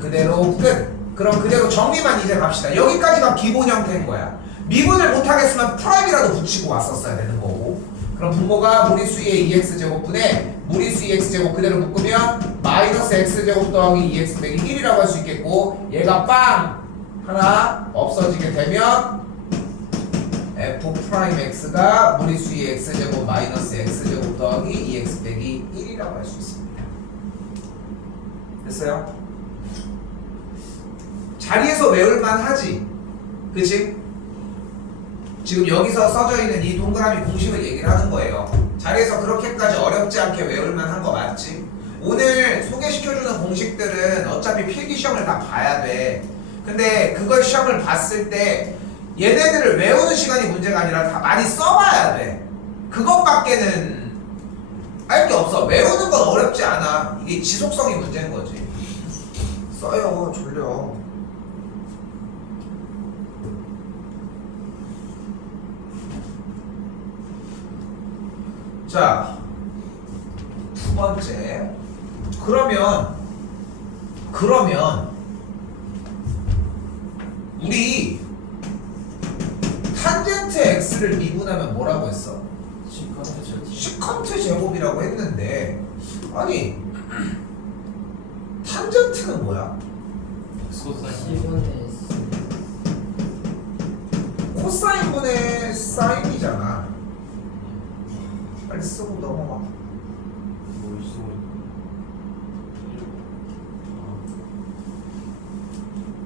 그대로 끝. 그럼 그대로 정리만 이제 갑시다. 여기까지가 기본 형태인 거야. 미분을 못하겠으면 프라임이라도 붙이고 왔었어야 되는 거고. 그럼 분모가 무리수의 2x제곱분에 무리수의 x제곱 그대로 묶으면 마이너스 x제곱 더하기 2x 빼기 1이라고 할 수 있겠고 얘가 빵 하나 없어지게 되면 f'x가 무리수의 x제곱 마이너스 x제곱 더하기 2x 빼기 1이라고 할 수 있습니다. 됐어요? 자리에서 외울만 하지. 그치? 지금 여기서 써져 있는 이 동그라미 공식을 얘기를 하는 거예요. 자리에서 그렇게까지 어렵지 않게 외울만 한 거 맞지? 오늘 소개시켜주는 공식들은 어차피 필기 시험을 다 봐야 돼. 근데 그걸 시험을 봤을 때 얘네들을 외우는 시간이 문제가 아니라 다 많이 써봐야 돼. 그것밖에는 할 게 없어. 외우는 건 어렵지 않아. 이게 지속성이 문제인 거지. 써요. 졸려. 자, 두 번째. 그러면 우리 탄젠트 x를 미분하면 뭐라고 했어? 시컨트 제곱이라고 했는데 아니 탄젠트는 뭐야? 코사인분의 사인이잖아. 빨리 쓰고 넘어가.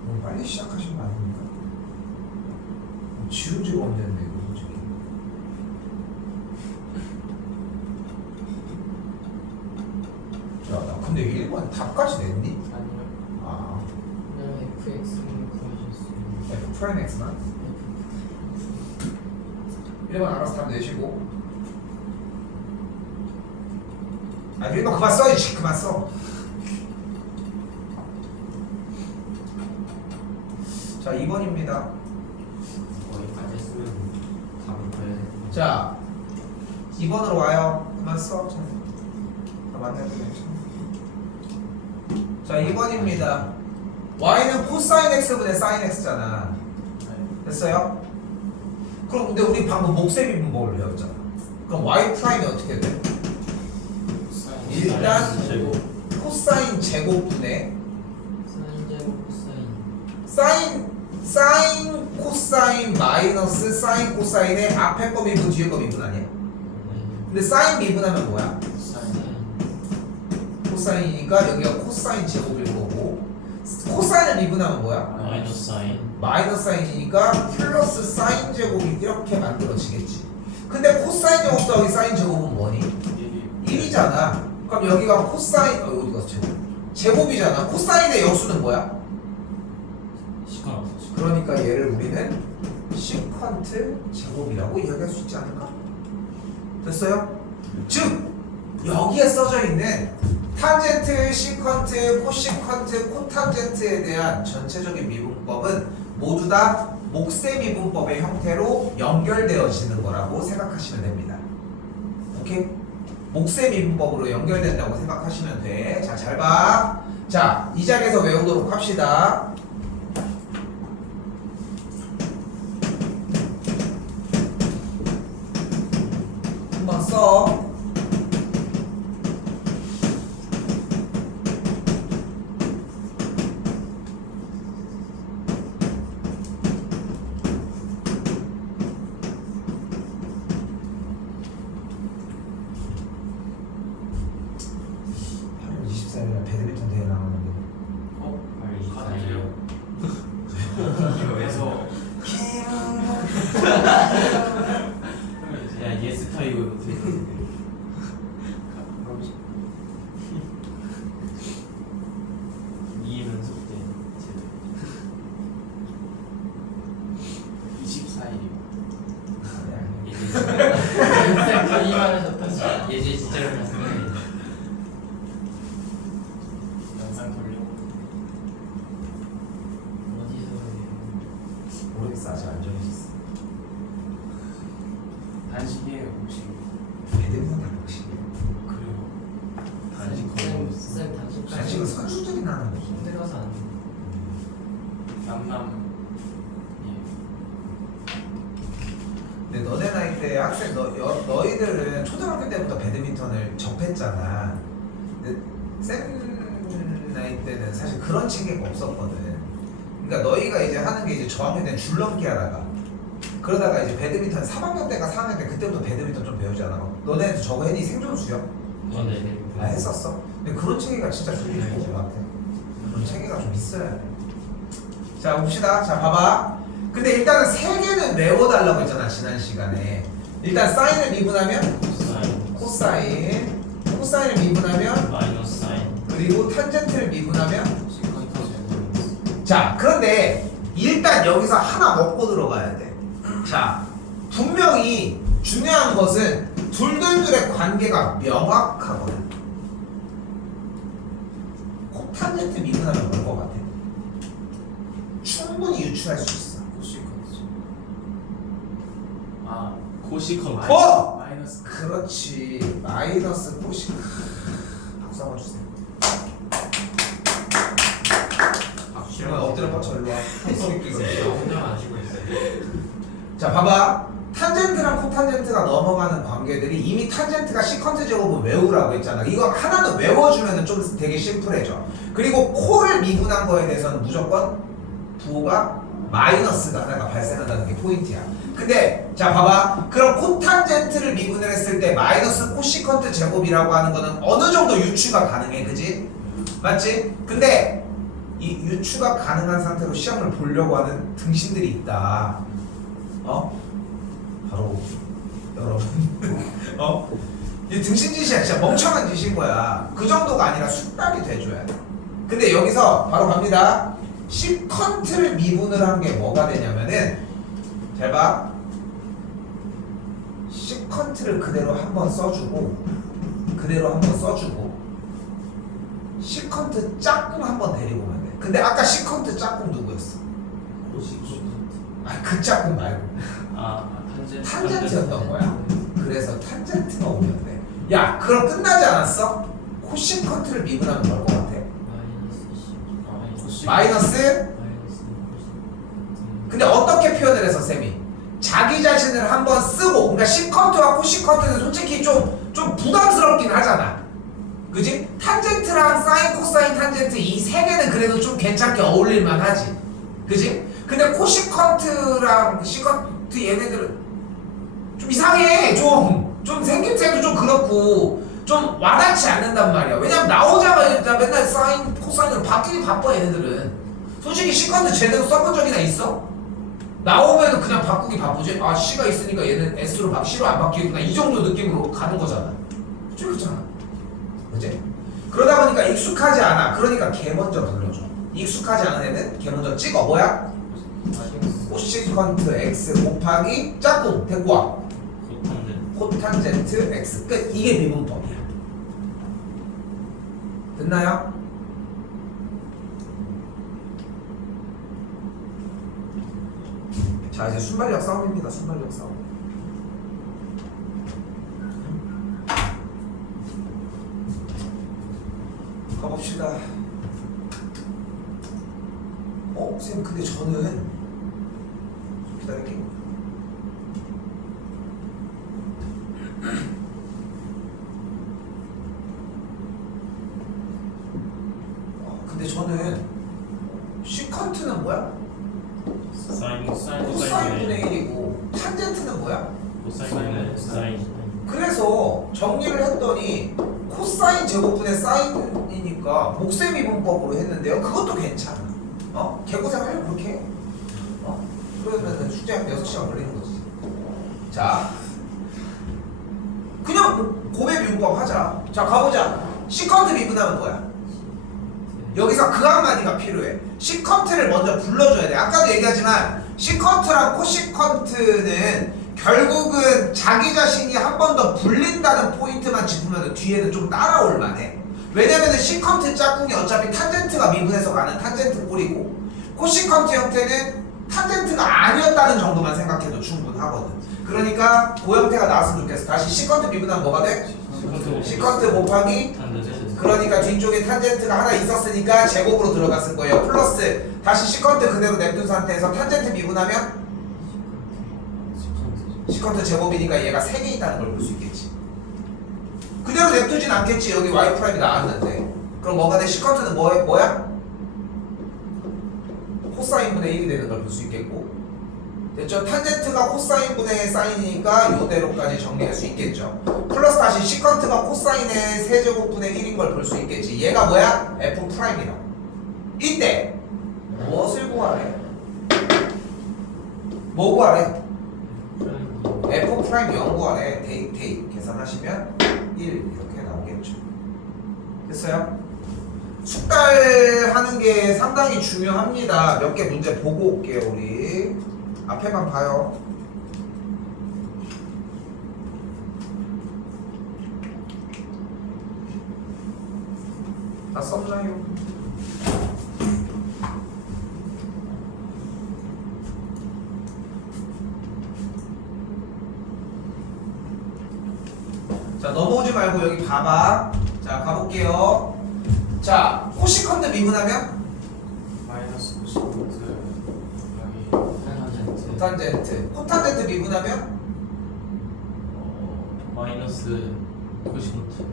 너무 빨리 시작하신 거 아닙니까? 지운 지가 언제인데 이거 솔직히. 야, 나 근데 1번 답까지 냈니? 아, f 프라임 x만 1번 알아서 답 내시고. 아 1번 그만 써야지. 그만 써. 자 2번입니다. 거기까지 했으면 답을 봐야 돼. 자 2번으로 와요. 그만 써. 다 맞네도 괜찮아. 자 2번입니다. y는 코사인 x분의 사인 x잖아. 됐어요? 그럼 근데 우리 방금 목세 미분법을 배웠잖아. 그럼 y 프라임이 어떻게 돼? 일단 코사인 제곱분의 사인 코사인 마이너스 사인 코사인의 앞에 거 미분 뒤에 거 미분 아니야? 근데 사인 미분하면 뭐야? 코사인이니까 여기가 코사인 제곱일 거고 코사인을 미분하면 뭐야? 마이너스 사인이니까 플러스 사인 제곱이 이렇게 만들어지겠지. 근데 코사인 제곱 더하기 사인 제곱은 뭐니? 1이잖아. 그럼 여기가 코사인 어디 갔어? 제곱이잖아. 코사인의 역수는 뭐야? 그러니까 얘를 우리는 시컨트 제곱이라고 이야기할 수 있지 않을까? 됐어요? 즉 여기에 써져 있는 탄젠트, 시컨트, 코시컨트, 코탄젠트에 대한 전체적인 미분법은 모두 다 목세 미분법의 형태로 연결되어지는 거라고 생각하시면 됩니다. 오케이? 목세 미분법으로 연결된다고 생각하시면 돼. 자, 잘 봐. 자, 이 자리에서 외우도록 합시다. 한번 써. 배드민턴 대회 나가는데. 가능해요. 이거에서 야 예스카이고 이면서 때 24일이요. 쌤 이만하셨다. 예지 진짜로 말씀드립니다. 영상 돌려. 어디서 모르겠어. 아직 안 정해졌어. 단식이에요 혹시? 배드민턴 단식이야. 그래요. 단식 쌤 단식. 단식은 선수들이 나는 거지. 군대 가서 안 해. 남남 근데 너네 나이 때 학생 너희들은 초등학교 때부터 배드민턴을 접했잖아. 근데 쌤 나이 때는 사실 그런 체계가 없었거든. 그러니까 너희가 이제 하는 게 이제 저학년 때는 줄넘기 하다가 그러다가 이제 배드민턴 3학년 때가 4학년 때 그때부터 배드민턴 좀 배우잖아. 너네도 저거 했니? 생존수영? 네. 아 했었어. 근데 그런 체계가 진짜 좋은 것 같아. 그런 체계가 좀 있어야 돼. 자 봅시다. 자 봐봐. 근데 일단은 세 개는 외워달라고 했잖아 지난 시간에. 일단 사인을 미분하면 사인 코사인, 코사인을 미분하면 마이너스 사인 그리고 탄젠트를 미분하면. 시컨트 제곱. 자 그런데 일단 여기서 하나 먹고 들어가야 돼. 자 분명히 중요한 것은 둘둘둘의 관계가 명확하거든. 코탄젠트 미분하면 뭘 것 같아? 충분히 유출할 수 있어. 시컨트. 아 코시컨트 어! 마이너스 그렇지. 마이너스 코시. 박수 한번 주세요. 확실한 엎드려 뻗쳐 일로 와. 혼자 마시고 있어요. 자 봐봐. 탄젠트랑 코탄젠트가 넘어가는 관계들이 이미 탄젠트가 시컨트 제곱은 외우라고 했잖아. 이거 하나는 외워주면 좀 되게 심플해져. 그리고 코를 미분한 거에 대해서는 무조건 부호가 마이너스가 하나가 발생한다는 게 포인트야. 근데 자 봐봐. 그럼 코탄젠트를 미분을 했을 때 마이너스 코시컨트 제곱이라고 하는 거는 어느 정도 유추가 가능해, 그지? 맞지? 근데 이 유추가 가능한 상태로 시험을 보려고 하는 등신들이 있다. 바로 여러분. 이 등신짓이야. 진짜 멍청한 짓인 거야. 그 정도가 아니라 숙달이 돼줘야 돼. 근데 여기서 바로 갑니다. 시컨트를 미분을 한 게 뭐가 되냐면은 잘 봐. 시컨트를 그대로 한번 써주고 시컨트 짝꿍 한번 데리고 오면 돼. 근데 아까 시컨트 짝꿍 누구였어? 그 짝꿍 말고 탄젠트 탄젠트였던 거야. 그래서 탄젠트가 오면 돼. 야 그럼 끝나지 않았어? 코시컨트를 미분하면 뭘 것 같아? 마이너스? 근데 어떻게 표현을 해서 쌤이? 자기 자신을 한번 쓰고, 그러니까 시컨트와 코시컨트는 솔직히 좀 부담스럽긴 하잖아. 그지? 탄젠트랑 사인, 코사인, 탄젠트 이 세 개는 그래도 좀 괜찮게 어울릴만 하지. 그지? 근데 코시컨트랑 시컨트 얘네들은 좀 이상해. 좀 생김새도 좀 그렇고 좀 와닿지 않는단 말이야. 왜냐면 나오자마자 맨날 사인, 코사인으로 바뀌기 바빠 얘네들은. 솔직히 시컨트 제대로 써본 적이나 있어? 나오면 그냥 바꾸기 바쁘지. 아 C가 있으니까 얘는 S로 C로 안 바뀌겠구나 이 정도 느낌으로 가는 거잖아. 그렇잖아. 그치? 그러다 보니까 익숙하지 않아. 그러니까 걔 먼저 불러줘. 익숙하지 않은 애는 걔 먼저 찍어. 뭐야? 마이너스 코시컨트 x 곱하기 짝꿍 데리고 와 코탄젠트. 코탄젠트 x 끝. 이게 미분법이야. 됐나요? 자 이제 순발력 싸움입니다. 순발력 싸움. 가봅시다. 쌤 근데 저는 좀 기다릴게요. 근데 저는 시컨트는 뭐야? 사인 코사인분의 1이고 탄젠트는 뭐야? 코사인분의 사인. 그래서 정리를 했더니 코사인 제곱분의 사인이니까 목세미분법으로 했는데요. 그것도 괜찮아. 개고생 하려고 그렇게 해. 그러면 숙제하면 6시간 걸리는 거지. 자, 그냥 고배 미분법 하자. 자, 가보자. 시컨트 미분하면 뭐야? 여기서 그 한마디가 필요해. 시컨트를 먼저 불러줘야 돼. 아까도 얘기하지만 시컨트랑 코시컨트는 결국은 자기 자신이 한 번 더 불린다는 포인트만 짚으면 뒤에는 좀 따라올 만해. 왜냐면은 시컨트 짝꿍이 어차피 탄젠트가 미분해서 가는 탄젠트 꼴이고 코시컨트 형태는 탄젠트가 아니었다는 정도만 생각해도 충분하거든. 그러니까 그 형태가 나왔으면 좋겠어. 다시 시컨트 미분하면 뭐가 돼? 시컨트 곱하기 탄젠트. 그러니까 뒤쪽에 탄젠트가 하나 있었으니까 제곱으로 들어갔을 거예요. 플러스 다시 시컨트 그대로 냅둔 상태에서 탄젠트 미분하면 시컨트 제곱이니까 얘가 3개 있다는 걸 볼 수 있겠지. 그대로 냅두진 않겠지. 여기 y 프라임이 나왔는데. 그럼 뭐가 돼? 시컨트는 뭐야? 코사인분의 1이 되는 걸 볼 수 있겠고. 됐죠? 탄젠트가 코사인분의 사인이니까 요대로까지 정리할 수 있겠죠. 플러스 다시 시컨트가 코사인의 세제곱분의 1인 걸 볼 수 있겠지. 얘가 뭐야? f 프라임이라고. 이때 무엇을 구하래? 뭐 구하래? f 프라임 0 구하래. 대입 계산하시면 1 이렇게 나오겠죠. 됐어요? 숙달 하는 게 상당히 중요합니다. 몇 개 문제 보고 올게요. 우리 앞에만 봐요. 다 썼나요? 자, 넘어오지 말고 여기 봐봐. 자, 가볼게요. 자, 코시컨트 미분하면 마이너스 코시컨트 곱하기 탄젠트. 코탄젠트. 코탄젠트 미분하면 마이너스 코시컨트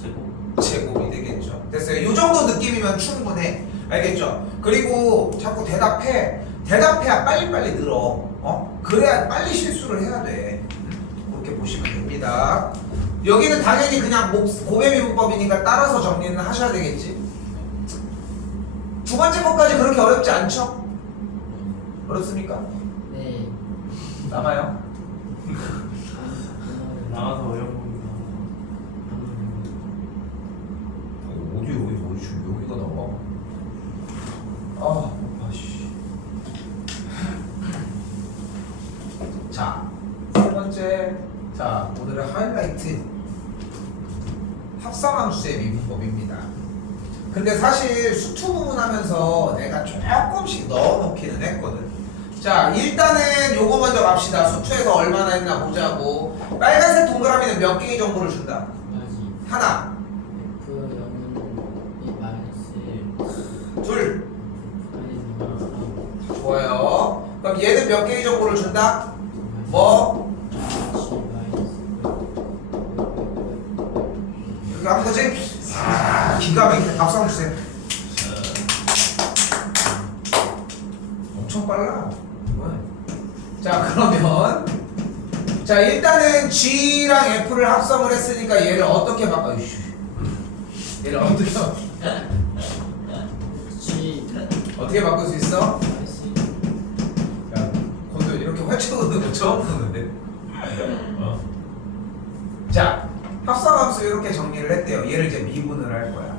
제곱. 제곱이 되겠죠. 됐어요. 이 정도 느낌이면 충분해. 알겠죠? 그리고 자꾸 대답해. 대답해야 빨리빨리 늘어. 그래야 빨리 실수를 해야 돼. 그렇게 보시면 됩니다. 여기는 당연히 그냥 고배미분법이니까 따라서 정리는 하셔야 되겠지. 두 번째 것까지 그렇게 어렵지 않죠? 어렵습니까? 네. 남아요? 나와서 어려웁니다. 어디 지금 여기가 나와? 아씨. 자, 세 번째. 자, 오늘의 하이라이트. 합성함수의 미분법입니다. 근데 사실 수투 부분하면서 내가 조금씩 넣어놓기는 했거든. 자, 일단은 요거 먼저 갑시다. 수투에서 얼마나 했나 보자고. 빨간색 동그라미는 몇 개의 정보를 준다? 하나, F0은 마이너스 1. 둘. 프라임이랑 좋아요. 그럼 얘는 몇 개의 정보를 준다? 뭐? 이렇게 한 거지? 기가 막히게 박수 한번 주세요. 엄청 빨라. 자, 그러면 자, 일단은 G랑 F를 합성을 했으니까 얘를 어떻게 바꿔? 얘를 어떻게 바꿀 수 있어? 야, 건도 이렇게 활쳐오는 거 처음 보는데. 자, 합성함수 이렇게 정리를 했대요. 얘를 이제 미분을 할 거야.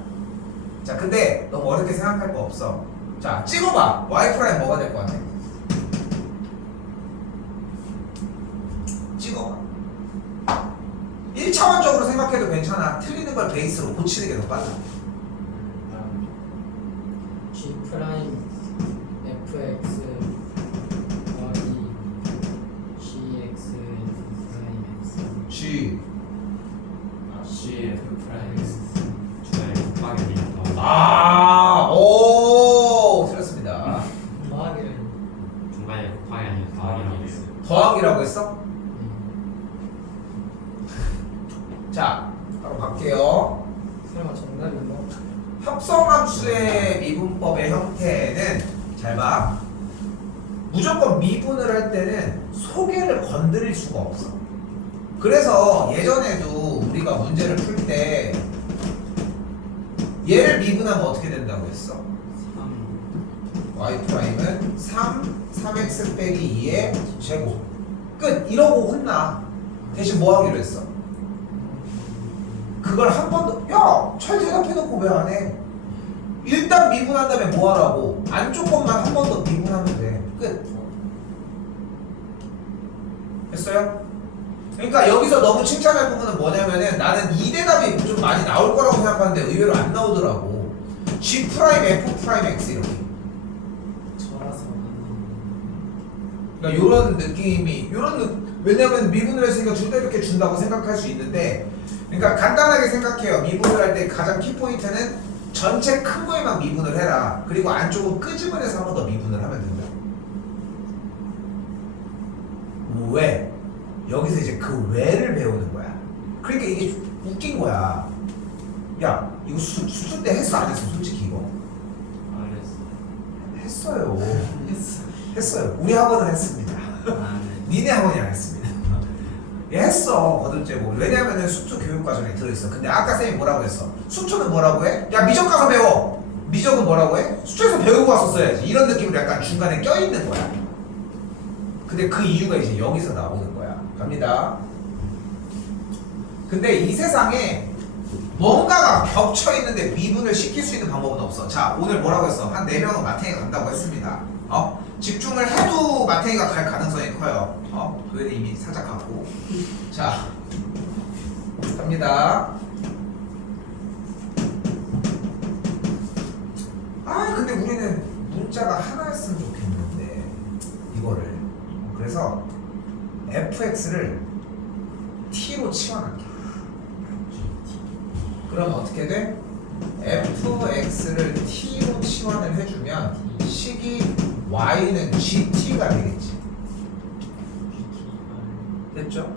자, 근데 너무 어렵게 생각할 거 없어. 자, 찍어봐. y 프라임 뭐가 될 것 같아? 찍어봐. 1차원적으로 생각해도 괜찮아. 틀리는 걸 베이스로 고치는 게 더 빨라. G 프라임 fx 더하기 gx 프라임 x G. CF 프라임 X 중간에 곱하기 아니라 아, 오, 틀렸습니다. 더하기를 중간에 곱하기 아니라 더하기라고 했어요. 더하기라고 했어? 자, 바로 갈게요. 설마 정답인가? 합성함수의 미분법의 형태는 잘 봐. 무조건 미분을 할 때는 소개를 건드릴 수가 없어. 그래서 예전에도 우리가 문제를 풀 때 얘를 미분하면 어떻게 된다고 했어? 3 y 프라임은 3x 빼기 2의 제곱 끝. 이러고 혼나. 대신 뭐 하기로 했어? 그걸 한 번 더, 야! 잘 대답해놓고 왜 안 해? 일단 미분한 다음에 뭐 하라고? 안쪽 것만 한 번 더 미분하면 돼. 끝. 됐어요? 그러니까 여기서 너무 칭찬할 부분은 뭐냐면은 나는 이 대답이 좀 많이 나올 거라고 생각하는데 의외로 안 나오더라고. G 프라임 F 프라임 X 이렇게. 저라서 그러니까 요런 느낌이 왜냐면 미분을 했으니까 줄 때 이렇게 준다고 생각할 수 있는데, 그러니까 간단하게 생각해요. 미분을 할 때 가장 키포인트는 전체 큰 거에만 미분을 해라. 그리고 안쪽은 끄집어내서 한 번 더 미분을 하면 된다. 왜? 여기서 이제 그 왜를 배우는 거야. 그러니까 이게 웃긴 거야. 야, 이거 수술 때 했어 안 했어? 솔직히 이거 안 했어요. 했어요. 했어요. 우리 학원은 했습니다. 아, 네. 니네 학원이 안 했습니다. 얘 했어 거듭제고. 왜냐면은 수초 교육 과정에 들어있어. 근데 아까 쌤이 뭐라고 했어? 수초는 뭐라고 해? 야 미적 가서 배워. 미적은 뭐라고 해? 수초에서 배우고 왔었어야지. 이런 느낌으로 약간 중간에 껴있는 거야. 근데 그 이유가 이제 여기서 나오는 거야. 갑니다. 근데 이 세상에 뭔가가 겹쳐있는데 미분을 시킬 수 있는 방법은 없어. 자, 오늘 뭐라고 했어? 한 4명은 마탱이가 간다고 했습니다. 집중을 해도 마탱이가 갈 가능성이 커요. 도현이 이미 살짝 갔고. 자, 갑니다. 근데 우리는 문자가 하나였으면 좋겠는데 이거를. 그래서 fx를 t로 치환할게. 그럼 어떻게 돼? fx를 t로 치환을 해주면 식이 y는 gt가 되겠지. 됐죠?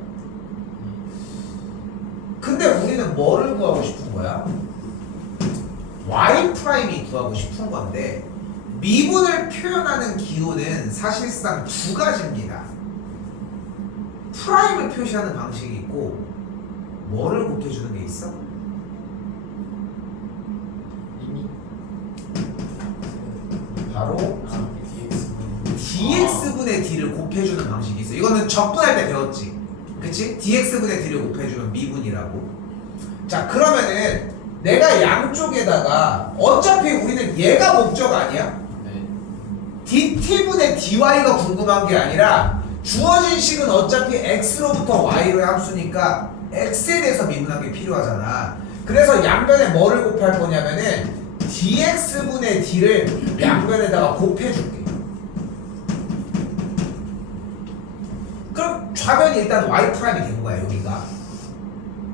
근데 우리는 뭐를 구하고 싶은 거야? y 프라임이 구하고 싶은 건데, 미분을 표현하는 기호는 사실상 두 가지입니다. 프라임을 표시하는 방식이 있고, 뭐를 곱해주는 게 있어? 이미 바로 dx dx분의 d를 곱해주는 방식이 있어. 이거는 적분할 때 배웠지. 그치? dx분의 d를 곱해주면 미분이라고. 자, 그러면은 내가 양쪽에다가 어차피 우리는 얘가 목적 아니야? 네. dt분의 dy가 궁금한 게 아니라 주어진 식은 어차피 x로부터 y로의 함수니까 x에 대해서 미분한 게 필요하잖아. 그래서 양변에 뭐를 곱할 거냐면은 dx분의 d를 양변에다가 곱해줄게. 그럼 좌변이 일단 y 프라임이 된 거야 여기가.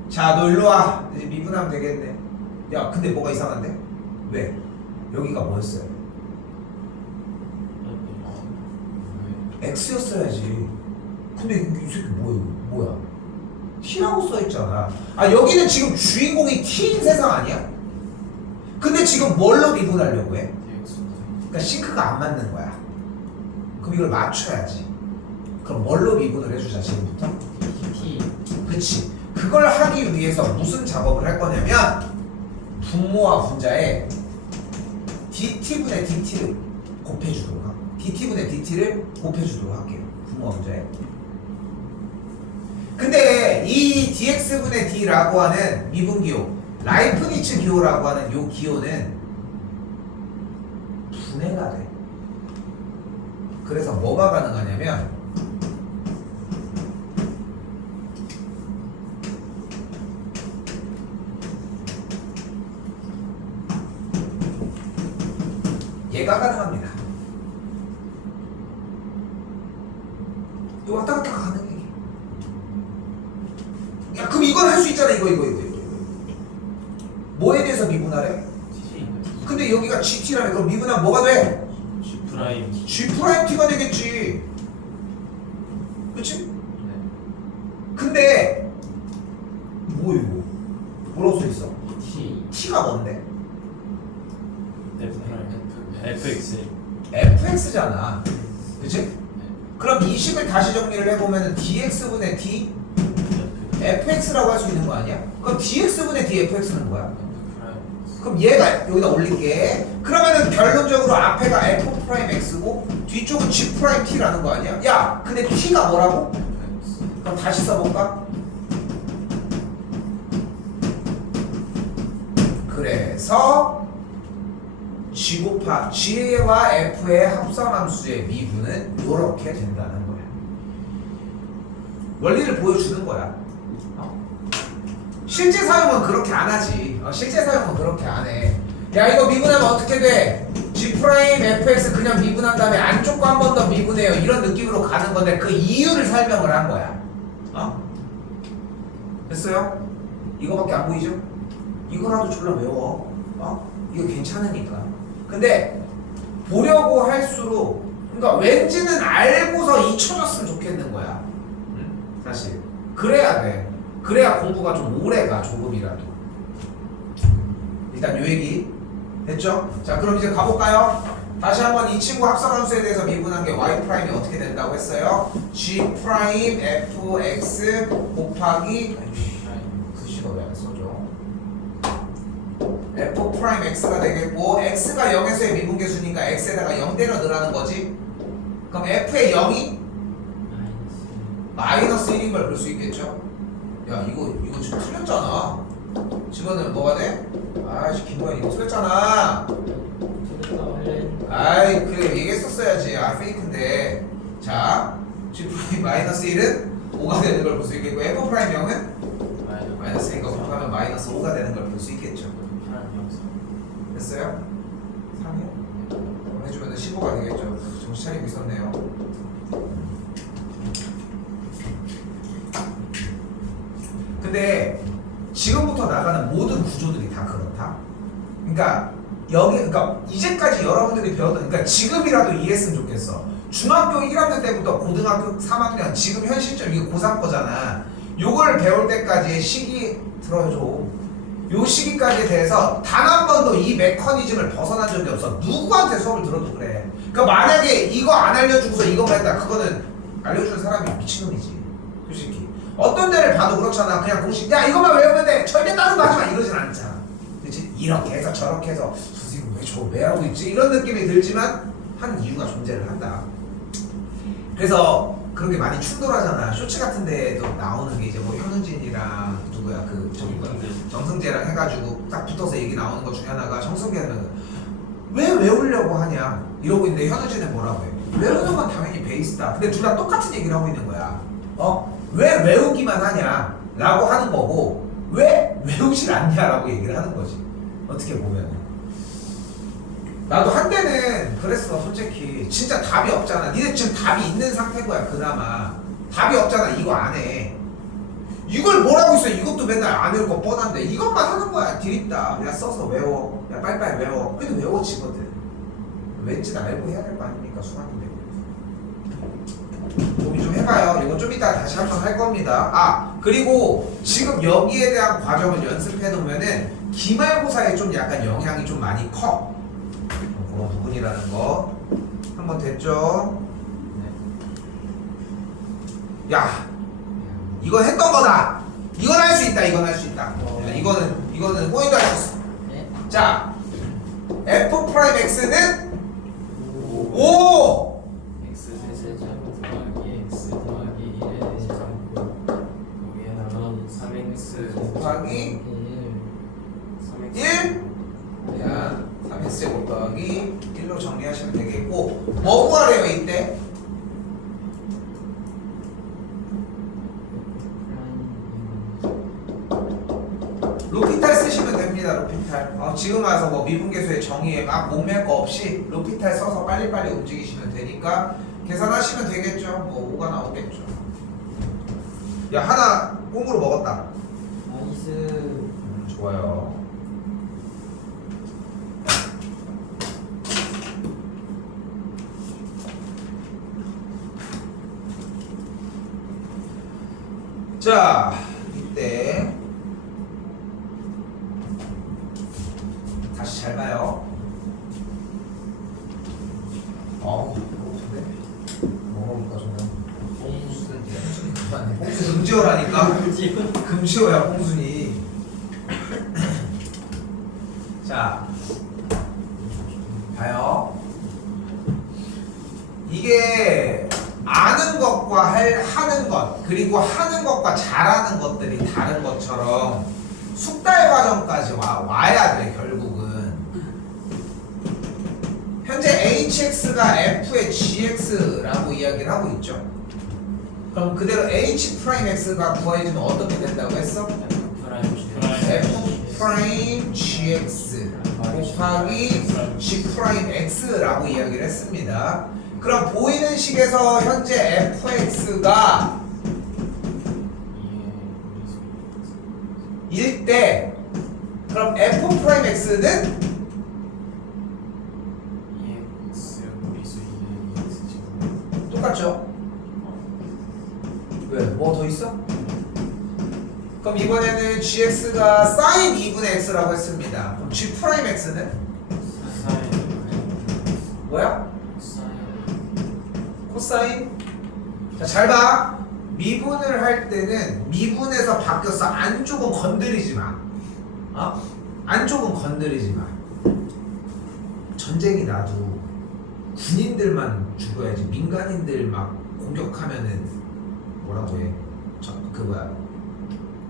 자, 너 일로 와. 이제 미분하면 되겠네. 야, 근데 뭐가 이상한데? 왜? 여기가 뭐였어요? x였어야지. 근데 이 새끼 뭐야? t라고 써있잖아. 여기는 지금 주인공이 t인 세상 아니야? 근데 지금 뭘로 미분하려고 해? dx 그러니까 싱크가 안 맞는 거야. 그럼 이걸 맞춰야지. 그럼 뭘로 미분을 해주자 지금부터? dt 그치. 그걸 하기 위해서 무슨 작업을 할 거냐면 분모와 분자에 dt분의 dt를 곱해주도록 할게요. dt분의 dt를 곱해주도록 할게요. 분모와 분자에. 근데 이 dx분의 d라고 하는 미분기호, 라이프니츠 기호라고 하는 요 기호는 분해가 돼. 그래서 뭐가 가능하냐면 얘가 가능합니다. 이거 왔다 갔다 가능해. 야 그럼 이건 할 수 있잖아. 이거. 뭐에 대해서 미분하래? 근데 여기가 GT라며. 그럼 미분하면 뭐가 돼? G 프라임 T. G'T가 되겠지. 그치? 네. 근데 뭐 이거? 뭐라고 써있어? T T가 뭔데? F 프라임 FX. fx잖아. 그치? 그럼 이 식을 다시 정리를 해보면 dx분의 d fx라고 할 수 있는 거 아니야? 그럼 dx분의 dfx는 뭐야? 그럼 얘가 여기다 올릴게. 그러면은 결론적으로 앞에가 f'x고 뒤쪽은 g't라는 거 아니야? 야 근데 t가 뭐라고? 그럼 다시 써볼까? 그래서 G와 F의 합성함수의 미분은 이렇게 된다는 거야. 원리를 보여주는 거야. 실제 사용은 그렇게 안 하지. 실제 사용은 그렇게 안 해. 야 이거 미분하면 어떻게 돼? G'FX 그냥 미분한 다음에 안쪽 거 한 번 더 미분해요. 이런 느낌으로 가는 건데 그 이유를 설명을 한 거야. 됐어요? 이거밖에 안 보이죠? 이거라도 졸라 외워. 이거 괜찮으니까. 근데 보려고 할수록 그러니까 왠지는 알고서 잊혀졌으면 좋겠는 거야. 사실 그래야 돼. 그래야 공부가 좀 오래가 조금이라도. 일단 요 얘기 됐죠? 자 그럼 이제 가볼까요? 다시 한번 이 친구 합성함수에 대해서 미분한 게 y' 어떻게 된다고 했어요? G'fx 곱하기 글씨가 왜 안 써져? f'x가 되겠고 x가 0에서의 미분계수니까 x에다가 0 때려 넣으라는 거지. 그럼 f의 0이 마이너스 1인 걸 볼 수 있겠죠? 야 이거 지금 틀렸잖아. 지금은 뭐가 돼? 아이씨 김도현 이거 틀렸잖아. 아이 그래 얘기했었어야지. 페이크인데. 자 G' 마이너스 1은 5가 되는 걸 볼 수 있겠고 f' 0은 마이너스 1과 곱하면 마이너스 5가 되는 걸 볼 수 있겠죠. 됐어요? 3이요? 해주면 15가 되겠죠. 정신 차리고 있었네요. 근데 지금부터 나가는 모든 구조들이 다 그렇다. 그러니까 그러니까 이제까지 여러분들이 배웠던 그러니까 지금이라도 이해했으면 좋겠어. 중학교 1학년 때부터 고등학교 3학년 지금 현 시점 이게 고3 거잖아. 요걸 배울 때까지의 시기 들어줘. 요 시기까지에 대해서 단 한 번도 이 메커니즘을 벗어난 적이 없어. 누구한테 수업을 들어도 그래. 그러니까 만약에 이거 안 알려주고서 이거만 했다. 그거는 알려주는 사람이 미친놈이지. 솔직히. 어떤 데를 봐도 그렇잖아. 그냥 공식 야 이거만 외우면 돼. 절대 다른 거 하지 마. 이러진 않잖아. 그치? 이렇게 해서 저렇게 해서 선생님 왜 하고 있지? 이런 느낌이 들지만 하는 이유가 존재를 한다. 그래서 그런 게 많이 충돌하잖아. 쇼츠 같은 데도 나오는 게 이제 뭐 현우진이랑 누구야 그 정승재랑 해가지고 딱 붙어서 얘기 나오는 것 중에 하나가 정승재는 왜 외우려고 하냐 이러고 있는데 현우진은 뭐라고 해? 외우는 건 당연히 베이스다. 근데 둘 다 똑같은 얘기를 하고 있는 거야. 왜 외우기만 하냐 라고 하는 거고 왜 외우질 않냐라고 얘기를 하는 거지. 어떻게 보면 나도 한때는 그랬어. 솔직히 진짜 답이 없잖아. 니네 지금 답이 있는 상태인 거야. 그나마 답이 없잖아. 이거 안 해. 이걸 뭐라고 있어. 이것도 맨날 안 외울 거 뻔한데 이것만 하는 거야. 디립다. 야 써서 외워. 야 빨리빨리 외워. 그래도 외워지거든. 왠지 알고 해야 될 거 아닙니까. 수학인데. 고민 좀 해봐요. 이거 좀 이따 다시 한번 할 겁니다. 그리고 지금 여기에 대한 과정을 연습해 놓으면은 기말고사에 좀 약간 영향이 좀 많이 커. 그런 부분이라는 거 한번 됐죠? 야 이건 했던 거다. 이건 할 수 있다. 이건 할 수 있다. 야, 이거는 포인트 할 수 있어. 자 f'x는 5 X 세제곱 더하기 X 더하기 1의 세제곱 거기에다가 3X 곱하기 1 야, 3x x제곱 더하기 1로 정리하시면 되겠고 뭐 구하래요 이때? 로피탈 쓰시면 됩니다. 로피탈. 지금 와서 뭐 미분계수의 정의에 막 목맬 거 없이 로피탈 써서 빨리빨리 움직이시면 되니까 계산하시면 되겠죠. 뭐 5가 나오겠죠. 야 하나 꽁으로 먹었다. 나이스. 좋아요. 자 이때 다시 잘 봐요. 배고픈데? 뭐 먹을까 저는? 홍순이 그만해. 홍순이 금지어라니까. 금지어야 홍순이. 자 봐요. 이게 아는 것과 하는 것 그리고 하는 것과 잘하는 것들이 다른 것처럼 숙달 과정까지 와야 돼. 결국은 현재 hx가 f의 gx라고 이야기를 하고 있죠. 그럼 그대로 h'x가 구해지면 어떻게 된다고 했어? f' gx 곱하기 g'x라고 이야기를 했습니다. 그럼 보이는 식에서 현재 fx가 1 때 그럼 f'x는 똑같죠? 왜? 뭐 더 있어? 그럼 이번에는 gx가 sin 2분의 x라고 했습니다. 그럼 g'x는 뭐야? 코사인? 자, 잘 봐. 미분을 할 때는 미분에서 바뀌어서 안쪽은 건드리지 마. 안쪽은 건드리지 마. 전쟁이 나도 군인들만 죽어야지 민간인들 막 공격하면은 뭐라고 해?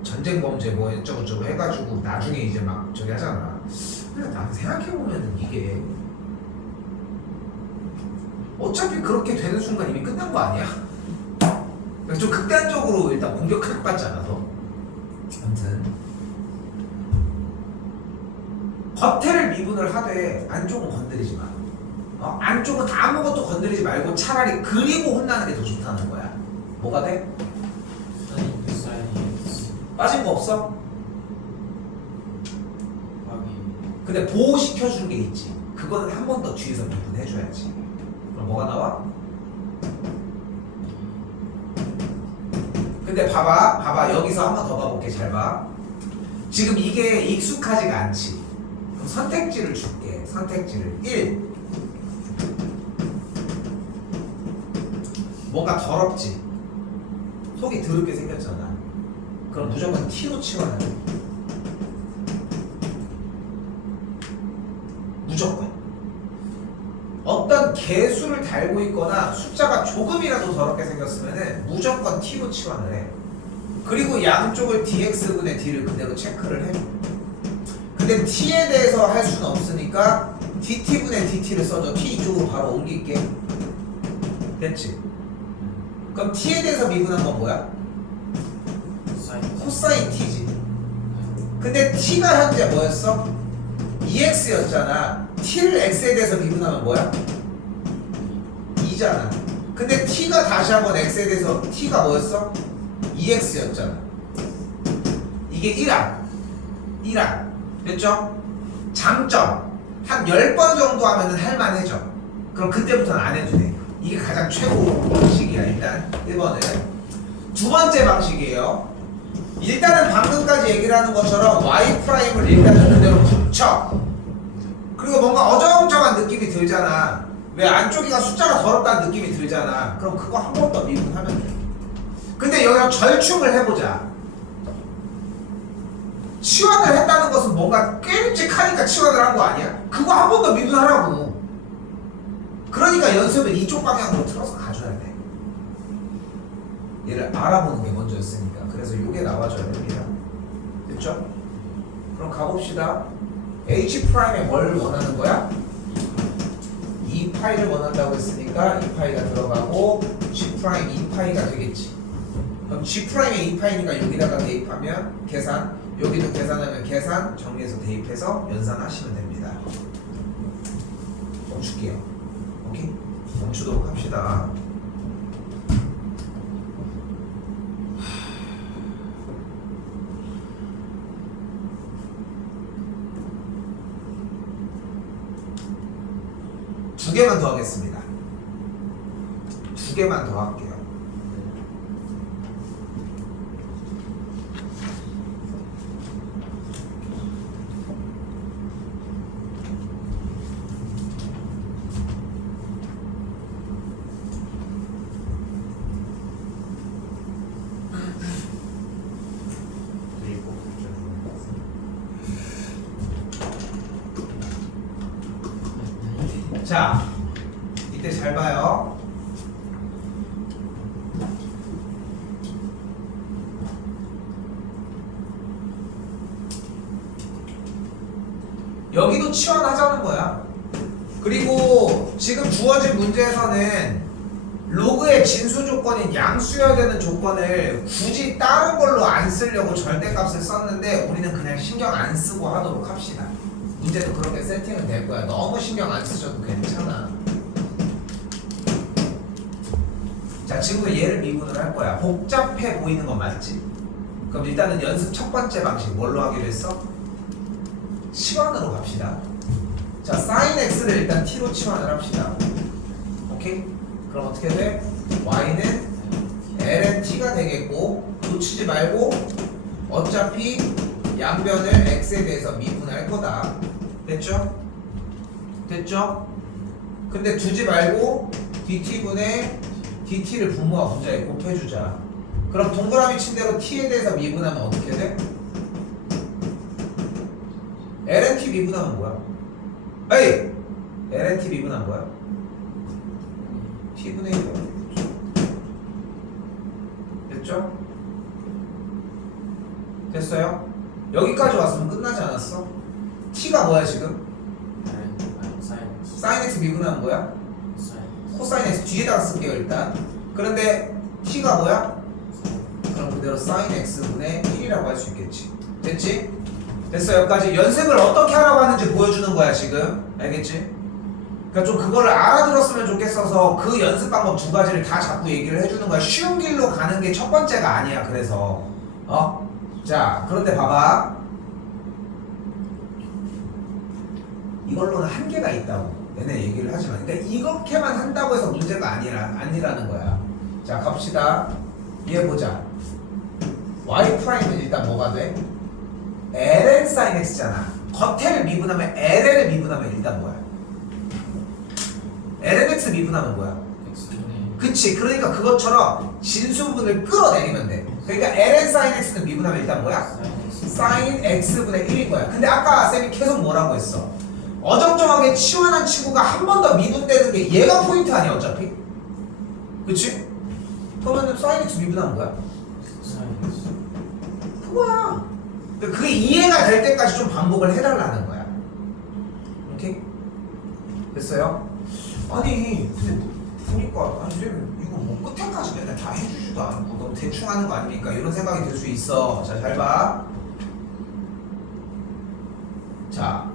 전쟁 범죄 뭐 어쩌고저쩌고 해가지고 나중에 이제 막 저기 하잖아. 근데 난 생각해보면은 이게 어차피 그렇게 되는 순간 이미 끝난 거 아니야? 그러니까 좀 극단적으로 일단 공격할 것 같지 않아서. 아무튼 겉에를 미분을 하되 안쪽은 건드리지 마. 안쪽은 아무것도 건드리지 말고 차라리 그리고 혼나는 게 더 좋다는 거야. 뭐가 돼? 빠진 거 없어? 근데 보호시켜주는 게 있지. 그거는 한 번 더 뒤에서 미분해줘야지. 그럼 뭐가 나와? 근데 봐봐 여기서 한 번 더 봐볼게. 잘 봐. 지금 이게 익숙하지가 않지. 그럼 선택지를 줄게. 선택지를 1 뭔가 더럽지. 속이 더럽게 생겼잖아. 그럼 무조건 T로 치워야 돼. 무조건. 어떤 개수를 달고 있거나 숫자가 조금이라도 더럽게 생겼으면은 무조건 T로 치환을 해. 그리고 양쪽을 dx분의 d를 그대로 체크를 해. 근데 T에 대해서 할 수는 없으니까 dt분의 dt를 써줘. T 이쪽으로 바로 옮길게. 됐지? 그럼 T에 대해서 미분한 건 뭐야? 코사인 T지. 근데 T가 현재 뭐였어? 2x였잖아. T를 x에 대해서 미분하면 뭐야? 2잖아. 근데 T가 다시 한번 x에 대해서 T가 뭐였어? 2x였잖아. 이게 1항 됐죠? 장점 한 10번 정도 하면은 할만해져. 그럼 그때부터는 안 해도 돼. 이게 가장 최고 방식이야. 일단 1번은. 두 번째 방식이에요. 일단은 방금까지 얘기를 하는 것처럼 y''을 일단은 그대로 붙여. 그리고 뭔가 어정쩡한 느낌이 들잖아. 왜? 안쪽이가 숫자가 더럽다는 느낌이 들잖아. 그럼 그거 한 번 더 미분하면 돼. 근데 여기서 절충을 해보자. 치환을 했다는 것은 뭔가 꾀름직하니까 치환을 한 거 아니야? 그거 한 번 더 미분하라고. 그러니까 연습은 이쪽 방향으로 틀어서 가줘야 돼. 얘를 알아보는 게 먼저였으니까. 그래서 이게 나와줘야 됩니다. 됐죠? 그럼 가봅시다. H'에 뭘 원하는 거야? 2파이를 원한다고 했으니까 2파이가 들어가고 G 프라임 2파이가 되겠지. 그럼 G 프라임의 2파이니까 여기다가 대입하면 계산, 여기도 계산하면 계산, 정리해서 대입해서 연산하시면 됩니다. 멈출게요. 오케이? 멈추도록 합시다. 두 개만 더 하겠습니다. 두 개만 더 할게요. 그리고 자, 이때 잘 봐요. 여기도 치환하자는 거야. 그리고 지금 주어진 문제에서는 로그의 진수 조건인 양수여야 되는 조건을 굳이 다른 걸로 안 쓰려고 절대값을 썼는데 우리는 그냥 신경 안 쓰고 하도록 합시다. 문제도 그렇게 세팅은 될 거야. 너무 신경 안 쓰셔도 괜찮아. 자, 지금부터 얘를 미분을 할 거야. 복잡해 보이는 건 맞지? 그럼 일단은 연습 첫 번째 방식 뭘로 하기로 했어? 치환으로 갑시다. 자, sin x를 일단 t로 치환을 합시다. 오케이? 그럼 어떻게 돼? y는 ln t가 되겠고, 놓치지 말고 어차피 양변을 x에 대해서 미분할 거다. 됐죠? 됐죠? 근데 두지 말고 dt분의 dt를 분모와 분자에 곱해주자. 그럼 동그라미 친 대로 t에 대해서 미분하면 어떻게 돼? ln t 미분하면 뭐야? 에이! ln t 미분하면 뭐야? t분의 1이야. 됐죠? 됐어요? 여기까지 왔으면 끝나지 않았어? t가 뭐야 지금? sin x 미분하면 뭐야? 코사인 x 뒤에다가 쓸게요 일단. 그런데 t가 뭐야? 그럼 그대로 sin x분의 1이라고 할 수 있겠지. 됐지? 됐어. 여기까지 연습을 어떻게 하라고 하는지 보여주는 거야 지금. 알겠지? 그러니까 좀 그거를 알아들었으면 좋겠어서 그 연습 방법 두 가지를 다 자꾸 얘기를 해주는 거야. 쉬운 길로 가는 게 첫 번째가 아니야. 그래서 자, 그런데 봐봐. 이걸로는 한계가 있다고 얘네 얘기를 하지만, 그러니까 이렇게만 한다고 해서 문제가 아니라는 거야. 자, 갑시다. 얘 보자. y 프라임은 일단 뭐가 돼? ln sin x잖아. 겉에를 미분하면 ln을 미분하면 일단 뭐야? ln x 미분하면 뭐야? 그치. 그러니까 그것처럼 진수분을 끌어내리면 돼. 그러니까 ln sin x는 미분하면 일단 뭐야? sin x분의 1인 거야. 근데 아까 쌤이 계속 뭐라고 했어? 어정쩡하게 치환한 친구가 한 번 더 미분되는 게 얘가 포인트 아니야 어차피? 그치? 그러면 sin x 미분하면 뭐야? 그거야. 그게 이해가 될 때까지 좀 반복을 해달라는 거야. 오케이? 됐어요? 아니 근데 보니까 아니 쌤 이거 뭐 끝에까지 맨날 다 해주지도 않고 너무 대충 하는 거 아닙니까? 이런 생각이 들 수 있어. 자, 잘 봐. 자,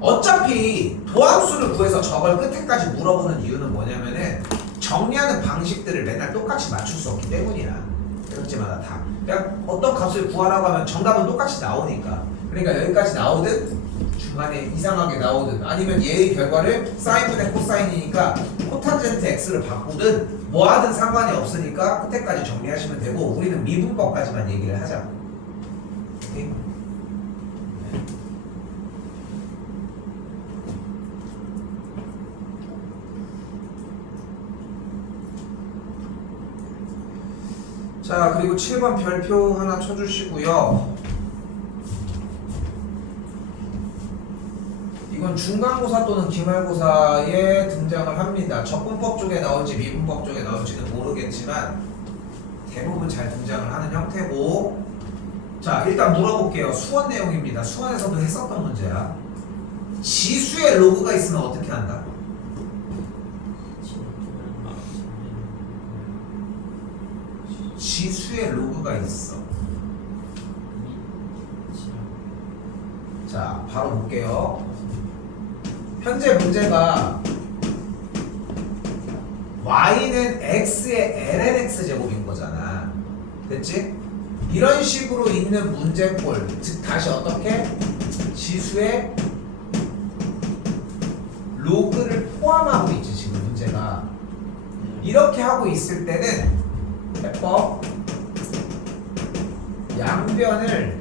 어차피 도함수를 구해서 저걸 끝에까지 물어보는 이유는 뭐냐면은 정리하는 방식들을 맨날 똑같이 맞출 수 없기 때문이야. 백지마다 다. 그냥 어떤 값을 구하라고 하면 정답은 똑같이 나오니까. 그러니까 여기까지 나오든 중간에 이상하게 나오든 아니면 얘의 결과를 사인분의 코사인이니까 코탄젠트 x를 바꾸든 뭐 하든 상관이 없으니까 끝에까지 정리하시면 되고, 우리는 미분법까지만 얘기를 하자. 오케이? 자, 그리고 7번 별표 하나 쳐주시고요. 이건 중간고사 또는 기말고사에 등장을 합니다. 적분법 쪽에 나올지 미분법 쪽에 나올지는 모르겠지만 대부분 잘 등장을 하는 형태고, 자, 일단 물어볼게요. 수원 내용입니다. 수원에서도 했었던 문제야. 지수에 로그가 있으면 어떻게 한다? 지수의 로그가 있어. 자, 바로 볼게요. 현재 문제가 y는 x의 lnx 제곱인 거잖아. 됐지? 이런 식으로 있는 문제꼴, 즉 다시 어떻게? 지수의 로그를 포함하고 있지 지금 문제가. 이렇게 하고 있을 때는 해법 양변을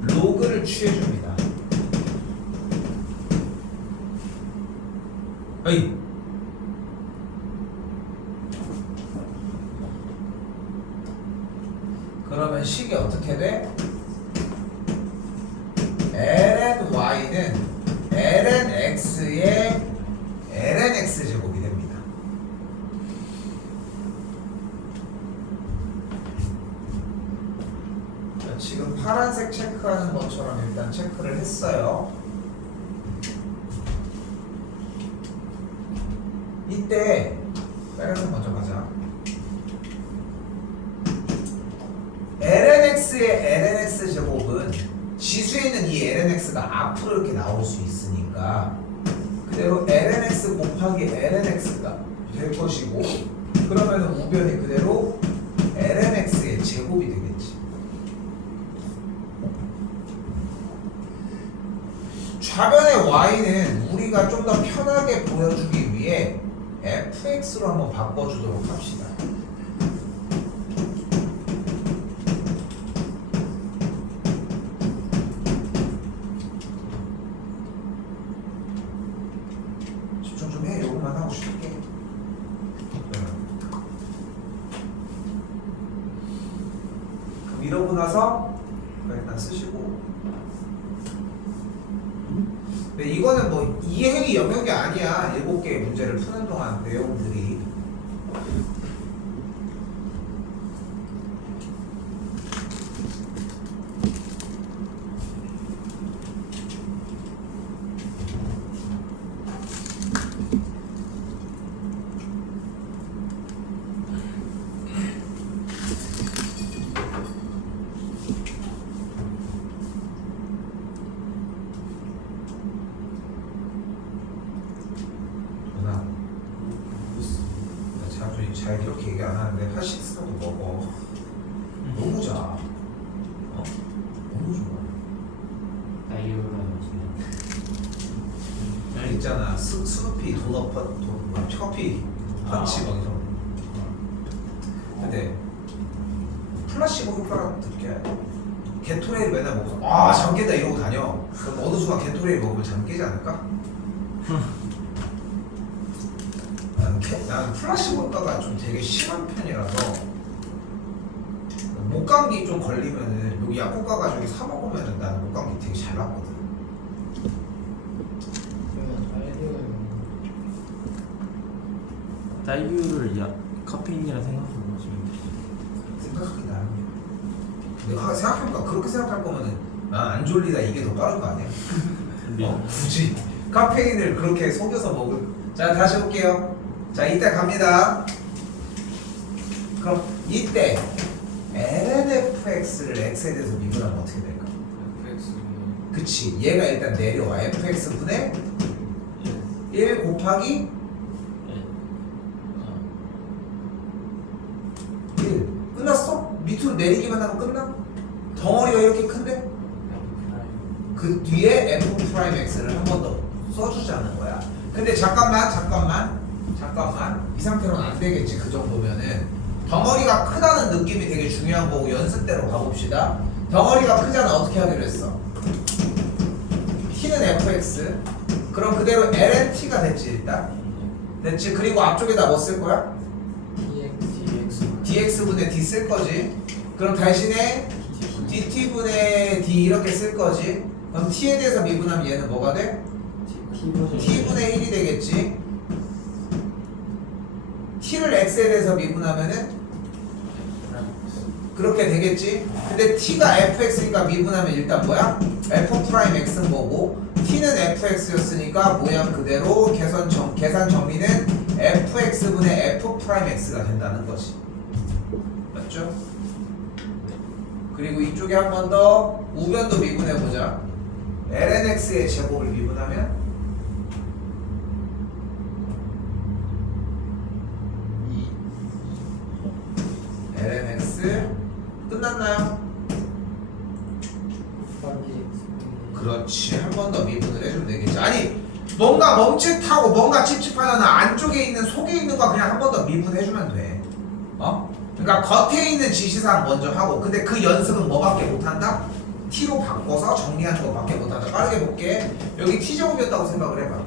로그를 취해줍니다. 어이. 그러면 식이 어떻게 돼? ln y는 ln x의 ln x 제곱이 됩니다. 자, 지금 파란색 체크하는 것처럼 일단 체크를 했어요. 이때 빨간색 먼저 가자. lnx의 lnx 제곱은 지수에 있는 이 lnx가 앞으로 이렇게 나올 수 있으니까 그대로 lnx 곱하기 lnx가 될 것이고, 그러면 우변이 그대로 lnx의 제곱이 되겠지. 좌변의 y는 우리가 좀 더 편하게 보여주기 위해 fx로 한번 바꿔주도록 합시다. 집중 좀 해. 요것만 하고 쉽게. 그럼 이러고 나서 일단 쓰시고. 근데 이거는 뭐 이해의 영역이 아니야. 7개의 문제를 푸는 동안 내용들이. 잘 이렇게 얘기 안 하는데 핫식스라도 먹어. 너무 자. 너무 좋아. 있잖아. 스누피 도넛 커피 펀치 막 이런 거. 근데 플라시보 효과가 느껴야 돼. 게토레이를 맨날 먹어서 잠 깬다 이러고 다녀. 그럼 어느 순간 게토레이 먹으면 잠 깨지 않을까? 나는 플라시보 효과가 좀 되게 심한 편이라서 목감기 좀 걸리면은 여기 약국 가가지고 사 먹으면은 나는 목감기 되게 잘 낫거든. 딸기를 카페인이라 생각하고 마시면 생각하기 나름이야. 내가 생각해보니까 그렇게 생각할 거면은 난 안 졸리다 이게 더 빠른 거 아니야? 굳이 카페인을 그렇게 속여서 먹을. 자, 다시 볼게요. 자, 이때 갑니다. 그럼 이때 lnfx를 x에 대해서 미분하면 어떻게 될까? 그치, 얘가 일단 내려와. fx분의 1 곱하기 1. 끝났어? 밑으로 내리기만 하면 끝나? 덩어리가 이렇게 큰데? 그 뒤에 f'x를 한 번 더 써주자는 거야. 근데 잠깐만. 이 상태로는 안 되겠지. 그 정도면은 덩어리가 크다는 느낌이 되게 중요한 거고, 연습대로 가봅시다. 덩어리가 크잖아. 어떻게 하기로 했어? t는 fx. 그럼 그대로 lnt가 됐지. 일단 됐지. 그리고 앞쪽에다 뭐 쓸 거야? dx분의 d 쓸 거지. 그럼 대신에 dt분의 d 이렇게 쓸 거지. 그럼 t에 대해서 미분하면 얘는 뭐가 돼? t분의 1이 되겠지. t를 x에 대해서 미분하면은 그렇게 되겠지. 근데 t가 fx니까 미분하면 일단 뭐야? f'x는 뭐고, t는 fx였으니까 모양 그대로 계산 정리는 fx분의 f'x가 된다는 거지. 맞죠? 그리고 이쪽에 한 번 더 우변도 미분해보자. lnx의 제곱을 미분하면 lnx 끝났나요? 그렇지. 한 번 더 미분을 해주면 되겠지. 아니 뭔가 멈칫하고 뭔가 찝찝하잖아. 안쪽에 있는 속에 있는 거 그냥 한 번 더 미분해주면 돼. 어? 그러니까 겉에 있는 지시사항 먼저 하고 근데 그 연습은 뭐밖에 못한다? t로 바꿔서 정리하는 거밖에 못한다. 빠르게 볼게. 여기 t제곱이었다고 생각을 해봐.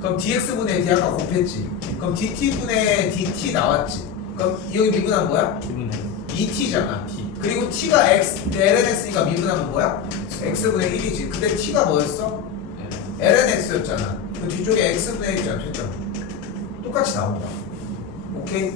그럼 dx분의 d 아까 곱했지. 그럼 dt분의 dt 나왔지. 그럼 여기 미분하면 뭐야? 기분해 2t잖아. T. 그리고 t가 x, lnx니까 미분하면 뭐야? x분의 1이지. 근데 t가 뭐였어? lnx였잖아. 그 뒤쪽에 x분의 1이잖아. 됐잖아. 똑같이 나온다. 오케이?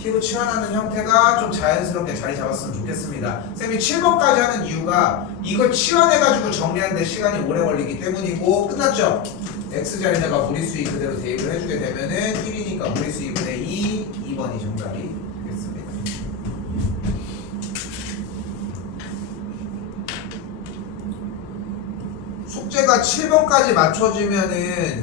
t로 치환하는 형태가 좀 자연스럽게 자리 잡았으면 좋겠습니다. 쌤이 7번까지 하는 이유가 이걸 치환해가지고 정리하는데 시간이 오래 걸리기 때문이고 끝났죠? x자리에다가 무리수익 그대로 대입을 해주게 되면은 1이니까 무리수익분의 2번이 정답이 되겠습니다. 숙제가 7번까지 맞춰지면은